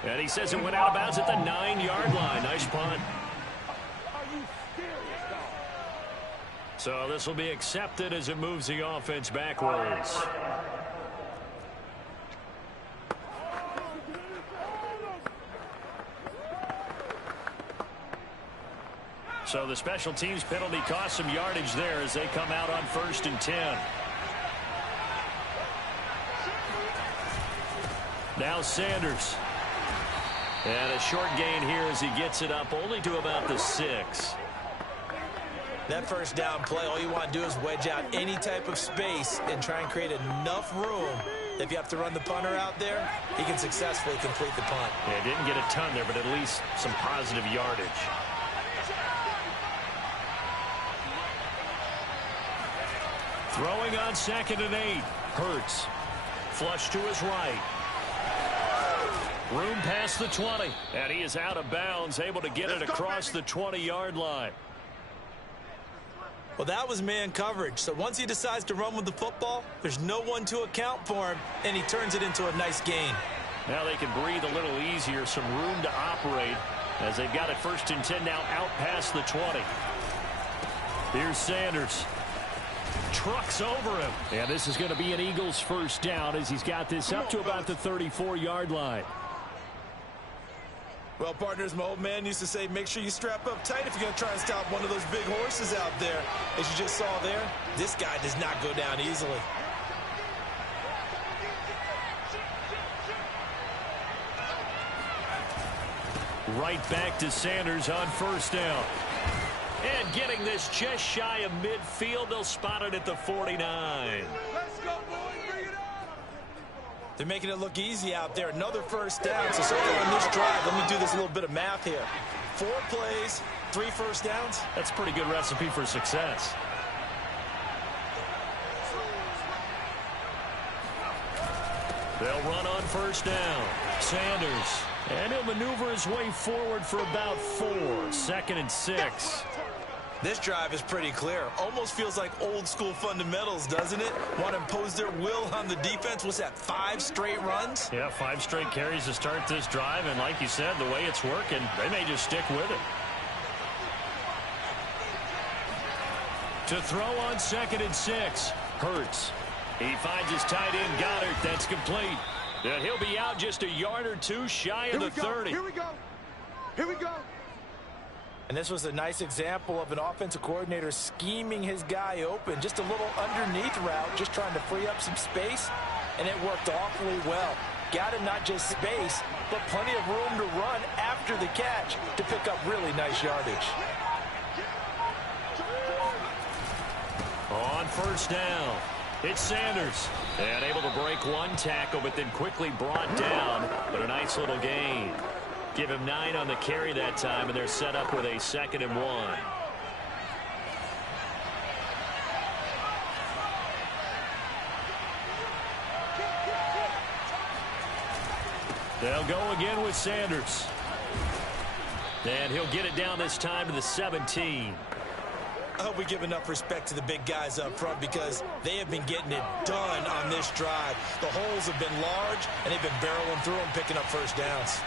And he says it went out of bounds at the 9-yard line. Nice punt. So this will be accepted as it moves the offense backwards. So the special teams penalty cost some yardage there as they come out on 1st and 10. Now Sanders. And a short gain here as he gets it up only to about the 6. That first down play, all you want to do is wedge out any type of space and try and create enough room. If you have to run the punter out there, he can successfully complete the punt. Yeah, didn't get a ton there, but at least some positive yardage. Throwing on 2nd and 8. Hurts. Flush to his right. Room past the 20. And he is out of bounds, able to get it across the 20-yard line. Well, that was man coverage. So once he decides to run with the football, there's no one to account for him, and he turns it into a nice gain. Now they can breathe a little easier, some room to operate as they've got it 1st and 10 now out past the 20. Here's Sanders. Trucks over him. And this is going to be an Eagles 1st down as he's got this up to about the 34-yard line. Well, partners, my old man used to say, make sure you strap up tight if you're going to try and stop one of those big horses out there. As you just saw there, this guy does not go down easily. Right back to Sanders on 1st down. And getting this just shy of midfield, they'll spot it at the 49. Let's go, boys. Bring it on. They're making it look easy out there. Another 1st down. So far on this drive, let me do this little bit of math here. 4 plays, 3 first downs. That's a pretty good recipe for success. They'll run on 1st down. Sanders And he'll maneuver his way forward for about 4. 2nd and 6. This drive is pretty clear. Almost feels like old school fundamentals, doesn't it? Want to impose their will on the defense. What's that, 5 straight runs? Yeah, 5 straight carries to start this drive. And like you said, the way it's working, they may just stick with it. To throw on 2nd and 6. Hurts. He finds his tight end, Goddard. That's complete. And he'll be out just a yard or 2 shy of the 30. Here we go. Here we go. And this was a nice example of an offensive coordinator scheming his guy open. Just a little underneath route, just trying to free up some space, and it worked awfully well. Got him not just space, but plenty of room to run after the catch to pick up really nice yardage. On 1st down, it's Sanders. And able to break 1 tackle, but then quickly brought down. But a nice little gain. Give him 9 on the carry that time, and they're set up with a 2nd and 1. They'll go again with Sanders. And he'll get it down this time to the 17. I hope we give enough respect to the big guys up front because they have been getting it done on this drive. The holes have been large, and they've been barreling through them, picking up first downs.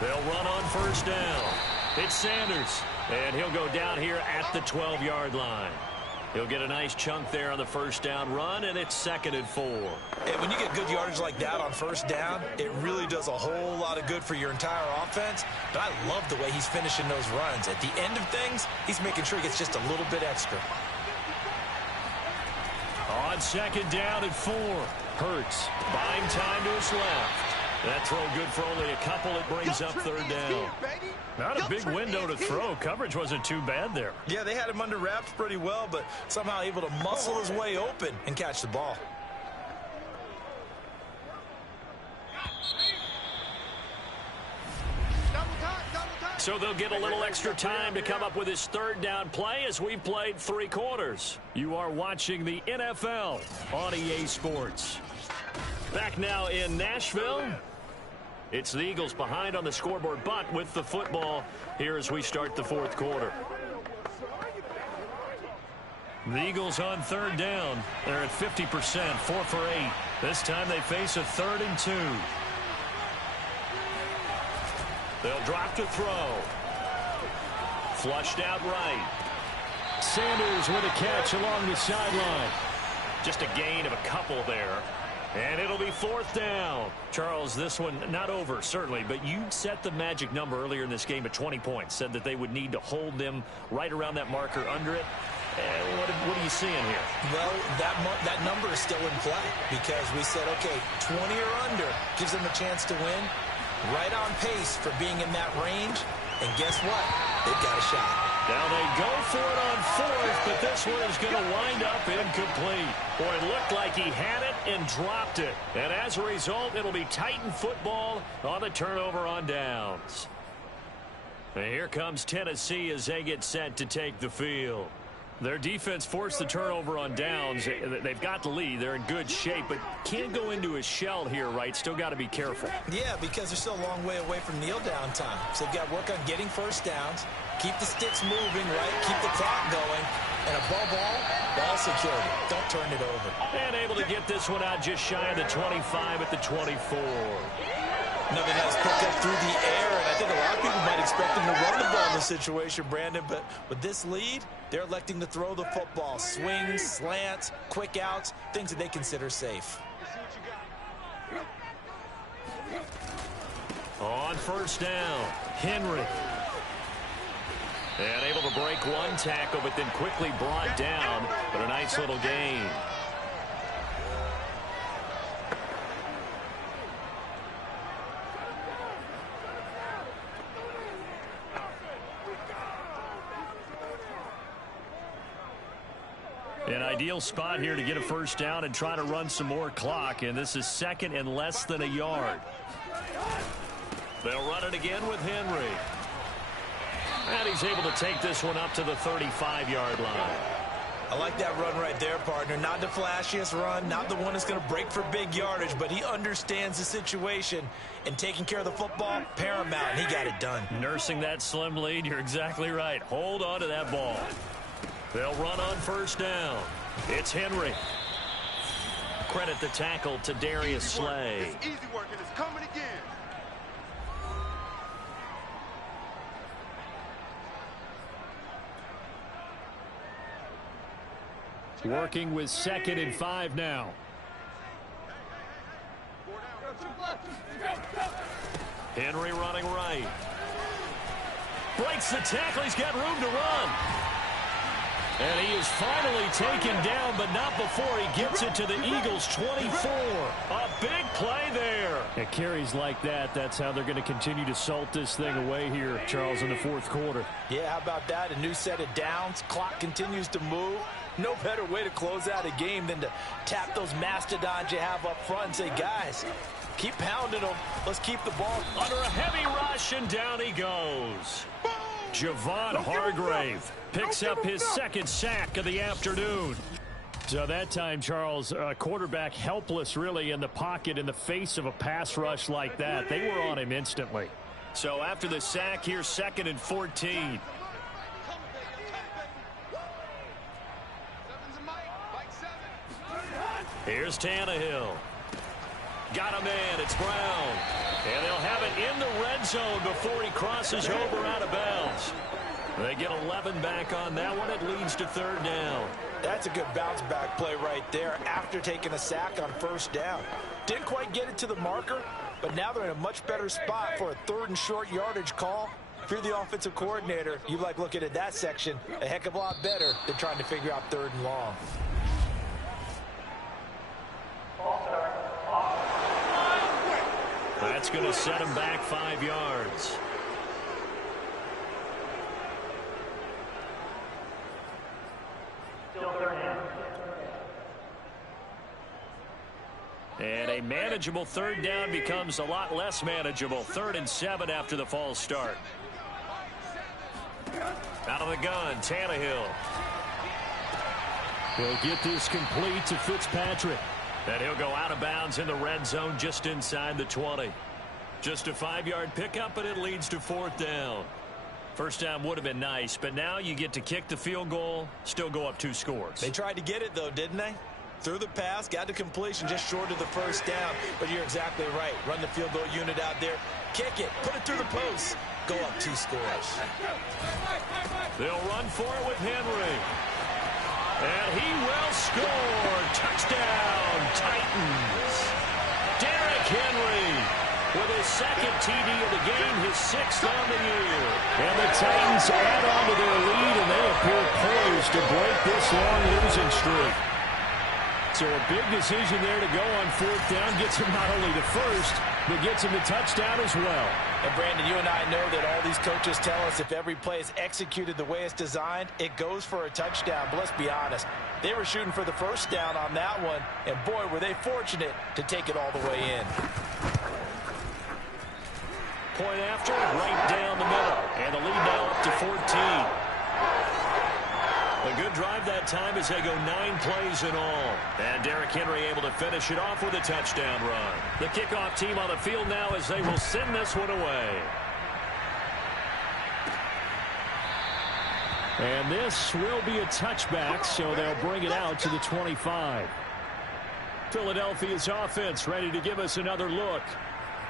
They'll run on 1st down. It's Sanders, and he'll go down here at the 12-yard line. He'll get a nice chunk there on the 1st down run, and it's 2nd and 4. And when you get good yardage like that on 1st down, it really does a whole lot of good for your entire offense. But I love the way he's finishing those runs. At the end of things, he's making sure he gets just a little bit extra. On 2nd down and 4. Hurts buying time to his left. That throw good for only a couple. It brings up 3rd down. Not a big window to throw. Coverage wasn't too bad there. Yeah, they had him under wraps pretty well, but somehow able to muscle his way open and catch the ball. So they'll get a little extra time to come up with his 3rd down play as we've played 3 quarters. You are watching the NFL on EA Sports. Back now in Nashville. It's the Eagles behind on the scoreboard, but with the football here as we start the 4th quarter. The Eagles on 3rd down. They're at 50%, 4 for 8. This time they face a 3rd and 2. They'll drop to throw. Flushed out right. Sanders with a catch along the sideline. Just a gain of a couple there. And it'll be 4th down. Charles, this one not over, certainly, but you set the magic number earlier in this game at 20 points. Said that they would need to hold them right around that marker under it. What are you seeing here? Well, that number is still in play because we said, okay, 20 or under gives them a chance to win. Right on pace for being in that range. And guess what? They've got a shot. Now they go for it on 4th, but this one is going to wind up incomplete. Boy, it looked like he had it and dropped it. And as a result, it'll be Titan football on the turnover on downs. And here comes Tennessee as they get set to take the field. Their defense forced the turnover on downs. They've got the lead. They're in good shape, but can't go into a shell here, right? Still got to be careful. Yeah, because they're still a long way away from kneel down time. So they've got to work on getting first downs, keep the sticks moving, right? Keep the clock going. And above all, ball security. Don't turn it over. And able to get this one out just shy of the 25 at the 24. Another nice pickup through the air, and I think a lot of people might expect them to run the ball in this situation, Brandon, but with this lead, they're electing to throw the football. Swings, slants, quick outs, things that they consider safe. On 1st down, Henry. And able to break 1 tackle, but then quickly brought down, but a nice little gain. An ideal spot here to get a first down and try to run some more clock, and this is 2nd and less than a yard. They'll run it again with Henry. And he's able to take this one up to the 35-yard line. I like that run right there, partner. Not the flashiest run, not the one that's going to break for big yardage, but he understands the situation, and taking care of the football, paramount, and he got it done. Nursing that slim lead, you're exactly right. Hold on to that ball. They'll run on first down. It's Henry. Credit the tackle to Darius Slay. It's easy work, and it's coming again. Working with 2nd and 5 now. Henry running right. Breaks the tackle. He's got room to run. And he is finally taken down, but not before he gets it to the Eagles' 24. A big play there. At carries like that, that's how they're going to continue to salt this thing away here, Charles, in the 4th quarter. Yeah, how about that? A new set of downs. Clock continues to move. No better way to close out a game than to tap those mastodons you have up front and say, guys, keep pounding them. Let's keep the ball. Under a heavy rush, and down he goes. Javon Hargrave picks up his 2nd sack of the afternoon. So that time, Charles, quarterback helpless really in the pocket in the face of a pass rush like that. They were on him instantly. So after the sack, here's 2nd and 14. Here's Tannehill. Got a man. It's Brown. And they'll have it in the red zone before he crosses over out of bounds. They get 11 back on that one. It leads to 3rd down. That's a good bounce back play right there after taking a sack on 1st down. Didn't quite get it to the marker, but now they're in a much better spot for a 3rd and short yardage call. If you're the offensive coordinator, you like looking at that section a heck of a lot better than trying to figure out 3rd and long. That's going to set him back 5 yards. And a manageable 3rd down becomes a lot less manageable. 3rd and 7 after the false start. Out of the gun, Tannehill. He'll get this complete to Fitzpatrick. And he'll go out of bounds in the red zone just inside the 20. Just a 5-yard pickup, and it leads to 4th down. First down would have been nice, but now you get to kick the field goal, still go up 2 scores. They tried to get it, though, didn't they? Threw the pass, got to completion just short of the 1st down. But you're exactly right. Run the field goal unit out there. Kick it. Put it through the post. Go up 2 scores. They'll run for it with Henry. And he will score. Touchdown, Titans. Derrick Henry with his 2nd TD of the game, his 6th on the year. And the Titans add on to their lead, and they appear poised to break this long losing streak. So a big decision there to go on 4th down. Gets him not only the 1st, but gets him the touchdown as well. And Brandon, you and I know that all these coaches tell us if every play is executed the way it's designed, it goes for a touchdown. But let's be honest, they were shooting for the 1st down on that one, and boy, were they fortunate to take it all the way in. Point after, right down the middle. And the lead now up to 14. A good drive that time as they go 9 plays in all. And Derrick Henry able to finish it off with a touchdown run. The kickoff team on the field now as they will send this one away. And this will be a touchback, so they'll bring it out to the 25. Philadelphia's offense ready to give us another look.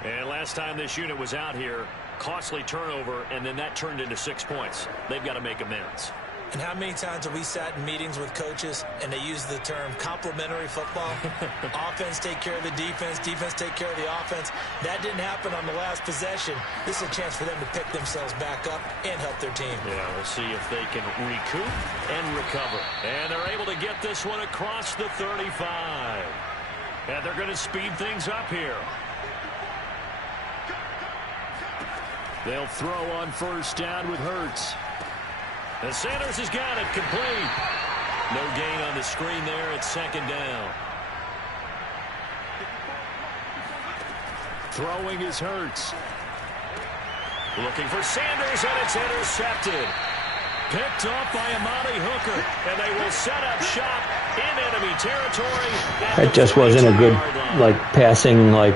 And last time this unit was out here, costly turnover, and then that turned into 6 points. They've got to make amends. And how many times have we sat in meetings with coaches and they use the term complementary football? Offense take care of the defense, defense take care of the offense. That didn't happen on the last possession. This is a chance for them to pick themselves back up and help their team. Yeah, we'll see if they can recoup and recover. And they're able to get this one across the 35. And they're going to speed things up here. They'll throw on 1st down with Hurts. And Sanders has got it complete. No gain on the screen there. It's 2nd down. Throwing is Hurts. Looking for Sanders, and it's intercepted. picked off by Amani Hooker, and they will set up shop in enemy territory. That just wasn't a good, like, passing, like,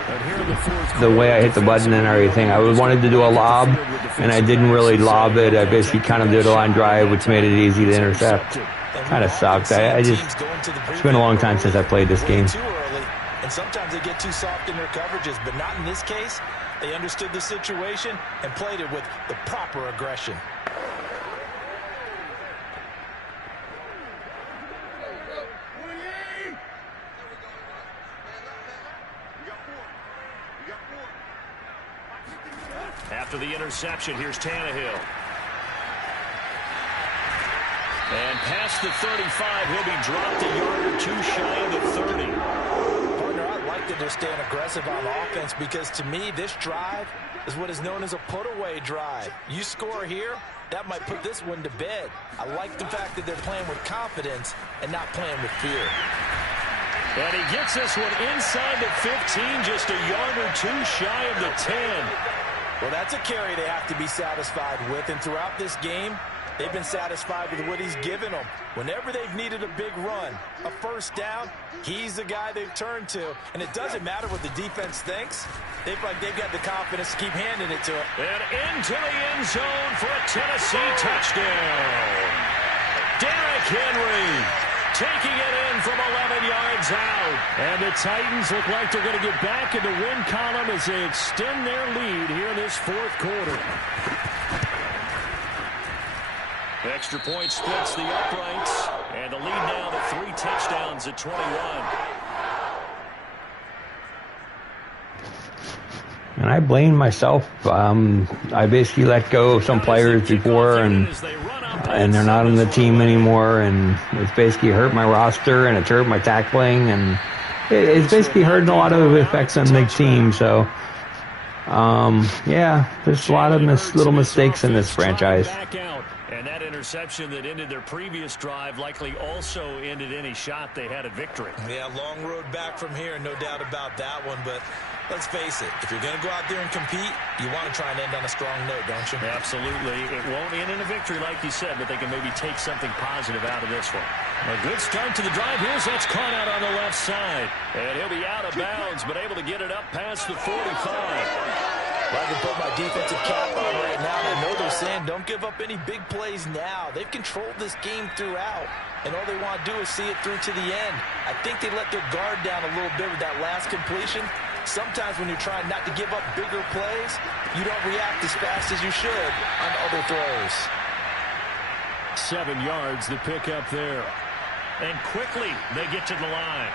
the way I hit the button and everything. I wanted to do a lob, and I didn't really lob it. I basically kind of did a line drive, which made it easy to intercept. Kind of sucked. It's been a long time since I played this game. And sometimes they get too soft in their coverages, but not in this case. They understood the situation and played it with the proper aggression. After the interception, here's Tannehill. And past the 35, he'll be dropped a yard or two shy of the 30. Partner, I like that they're staying aggressive on offense because to me, this drive is what is known as a put-away drive. You score here, that might put this one to bed. I like the fact that they're playing with confidence and not playing with fear. And he gets this one inside the 15, just a yard or two shy of the 10. Well, that's a carry they have to be satisfied with, and throughout this game, they've been satisfied with what he's given them. Whenever they've needed a big run, a first down, he's the guy they've turned to. And it doesn't matter what the defense thinks. They've got the confidence to keep handing it to him. And into the end zone for a Tennessee touchdown. Derrick Henry taking it in from 11 yards out. And the Titans look like they're going to get back in the win column as they extend their lead here in this fourth quarter. Extra point splits the uprights, and the lead now to 3 touchdowns at 21. And I blame myself. I basically let go of some players before, and they're not on the team anymore, and it's basically hurt my roster, and it's hurt my tackling, and it's basically hurting a lot of effects on the team. So, yeah, there's a lot of little mistakes in this franchise. And that interception that ended their previous drive likely also ended any shot they had at victory. Yeah, long road back from here, no doubt about that one. But let's face it, if you're going to go out there and compete, you want to try and end on a strong note, don't you? Absolutely. It won't end in a victory like you said, but they can maybe take something positive out of this one. A good start to the drive here. So that's caught out on the left side. And he'll be out of bounds, but able to get it up past the 45. I can put my defensive cap on right now. I know they're saying don't give up any big plays now. They've controlled this game throughout, and all they want to do is see it through to the end. I think they let their guard down a little bit with that last completion. Sometimes when you're trying not to give up bigger plays, you don't react as fast as you should on other throws. 7 yards to pick up there. And quickly they get to the line.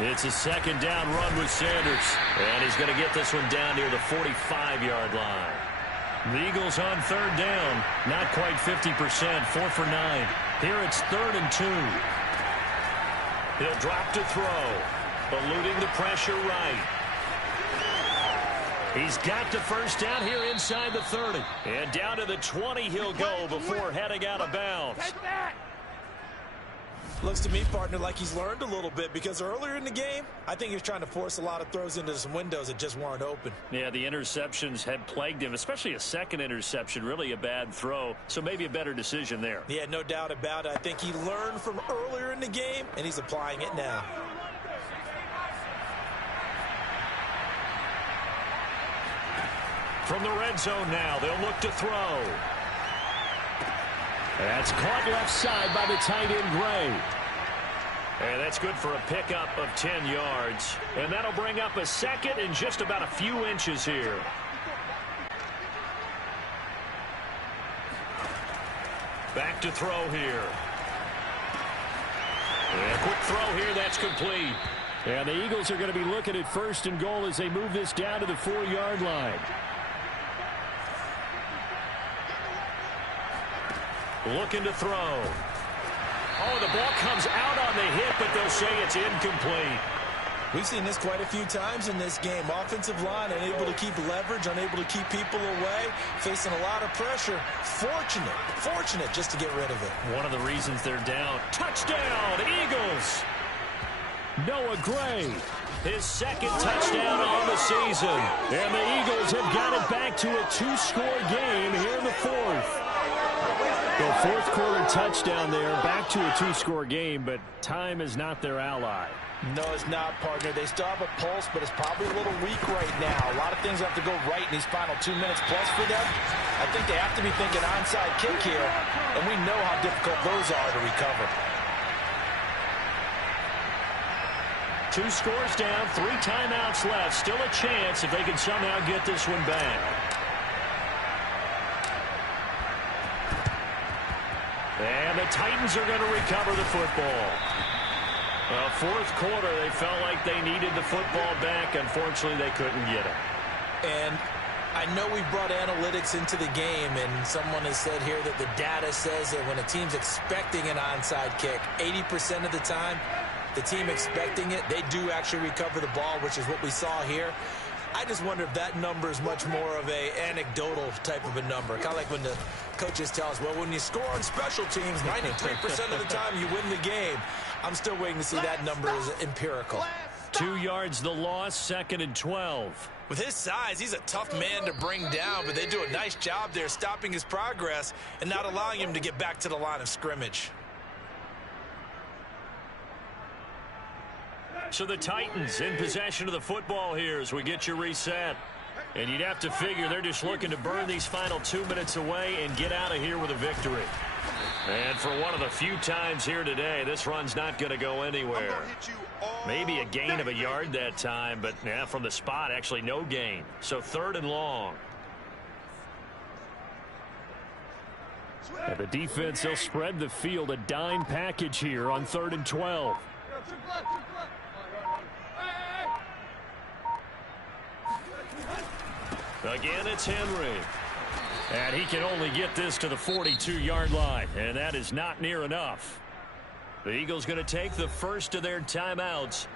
It's a second down run with Sanders. And he's going to get this one down near the 45-yard line. The Eagles on third down. Not quite 50%. 4 for 9. Here it's 3rd and 2. He'll drop to throw. Eluding the pressure right. He's got the first down here inside the 30. And down to the 20 he'll go before heading out of bounds. Looks to me, partner, like he's learned a little bit because earlier in the game, I think he was trying to force a lot of throws into some windows that just weren't open. Yeah, the interceptions had plagued him, especially a second interception, really a bad throw. So maybe a better decision there. Yeah, no doubt about it. I think he learned from earlier in the game, and he's applying it now. From the red zone now, they'll look to throw. That's caught left side by the tight end, Gray. And that's good for a pickup of 10 yards. And that'll bring up a second and just about a few inches here. Back to throw here. And a quick throw here, that's complete. And the Eagles are going to be looking at 1st and goal as they move this down to the 4-yard line. Looking to throw. Oh, the ball comes out on the hit, but they'll say it's incomplete. We've seen this quite a few times in this game. Offensive line unable to keep leverage, unable to keep people away, facing a lot of pressure. Fortunate just to get rid of it. One of the reasons they're down. Touchdown, Eagles! Noah Gray. His second touchdown on the season. And the Eagles have got it back to a 2-score game here in the 4th. Well, fourth quarter touchdown there. Back to a 2-score game, but time is not their ally. No, it's not, partner. They still have a pulse, but it's probably a little weak right now. A lot of things have to go right in these final 2 minutes plus for them. I think they have to be thinking onside kick here, and we know how difficult those are to recover. 2 scores down, 3 timeouts left. Still a chance if they can somehow get this one back. And the Titans are going to recover the football. Well, fourth quarter, they felt like they needed the football back. Unfortunately, they couldn't get it. And I know we brought analytics into the game, and someone has said here that the data says that when a team's expecting an onside kick, 80% of the time, the team expecting it, they do actually recover the ball, which is what we saw here. I just wonder if that number is much more of a anecdotal type of a number. Kind of like when the coaches tell us, well, when you score on special teams, 93% of the time you win the game. I'm still waiting to see that number is empirical. 2 yards the loss, 2nd and 12. With his size, he's a tough man to bring down, but they do a nice job there stopping his progress and not allowing him to get back to the line of scrimmage. So the Titans in possession of the football here as we get you reset. And you'd have to figure they're just looking to burn these final 2 minutes away and get out of here with a victory. And for one of the few times here today, this run's not going to go anywhere. Maybe a gain of a yard that time, but yeah, from the spot, actually no gain. So 3rd and long. And the defense, they'll spread the field, a dime package here on 3rd and 12. Again, it's Henry. And he can only get this to the 42-yard line, and that is not near enough. The Eagles going to take the first of their timeouts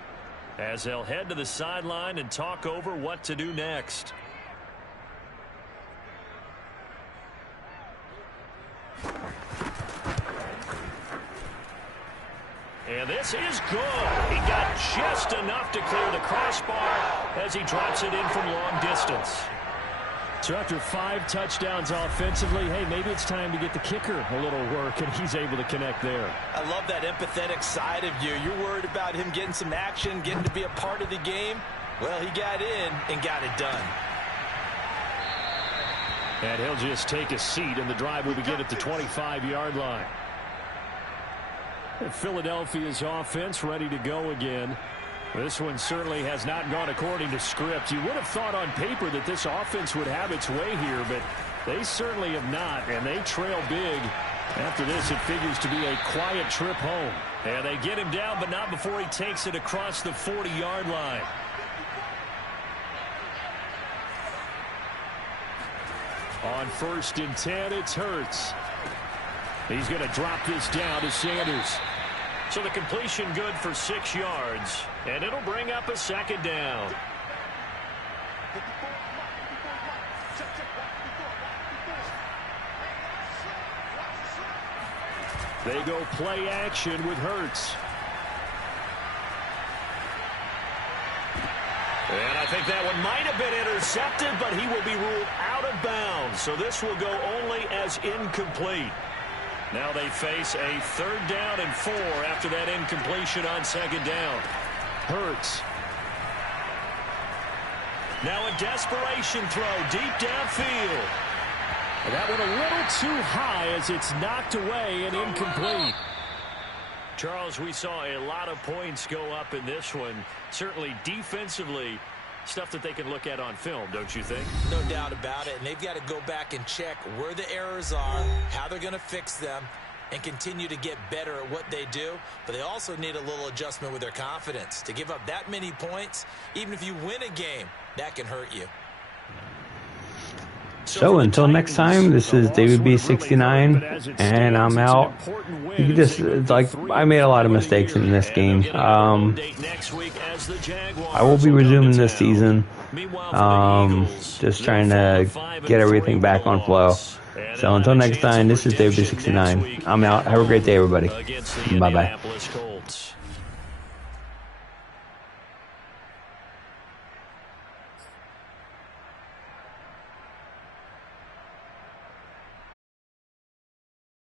as they'll head to the sideline and talk over what to do next. And this is good. He got just enough to clear the crossbar as he drops it in from long distance. So after 5 touchdowns offensively, hey, maybe it's time to get the kicker a little work, and he's able to connect there. I love that empathetic side of you. You're worried about him getting some action, getting to be a part of the game. Well, he got in and got it done. And he'll just take a seat, and the drive will begin at the 25-yard line. Philadelphia's offense ready to go again. This one certainly has not gone according to script. You would have thought on paper that this offense would have its way here, but they certainly have not, and they trail big. After this, it figures to be a quiet trip home. And they get him down, but not before he takes it across the 40-yard line. On 1st and 10, it's Hurts. He's going to drop this down to Sanders. So the completion good for 6 yards, and it'll bring up a 2nd down. They go play action with Hurts. And I think that one might have been intercepted, but he will be ruled out of bounds. So this will go only as incomplete. Now they face a 3rd down and 4 after that incompletion on 2nd down. Hurts. Now a desperation throw deep downfield. And that one a little too high as it's knocked away and incomplete. Charles, we saw a lot of points go up in this one. Certainly defensively, stuff that they can look at on film, don't you think? No doubt about it. And they've got to go back and check where the errors are, how they're going to fix them, and continue to get better at what they do. But they also need a little adjustment with their confidence. To give up that many points, even if you win a game, that can hurt you. So until next time, this is David B69, and I'm out. You can just, like, I made a lot of mistakes in this game. I will be resuming this season. Just trying to get everything back on flow. So until next time, this is David B69. I'm out. Have a great day, everybody. Bye-bye.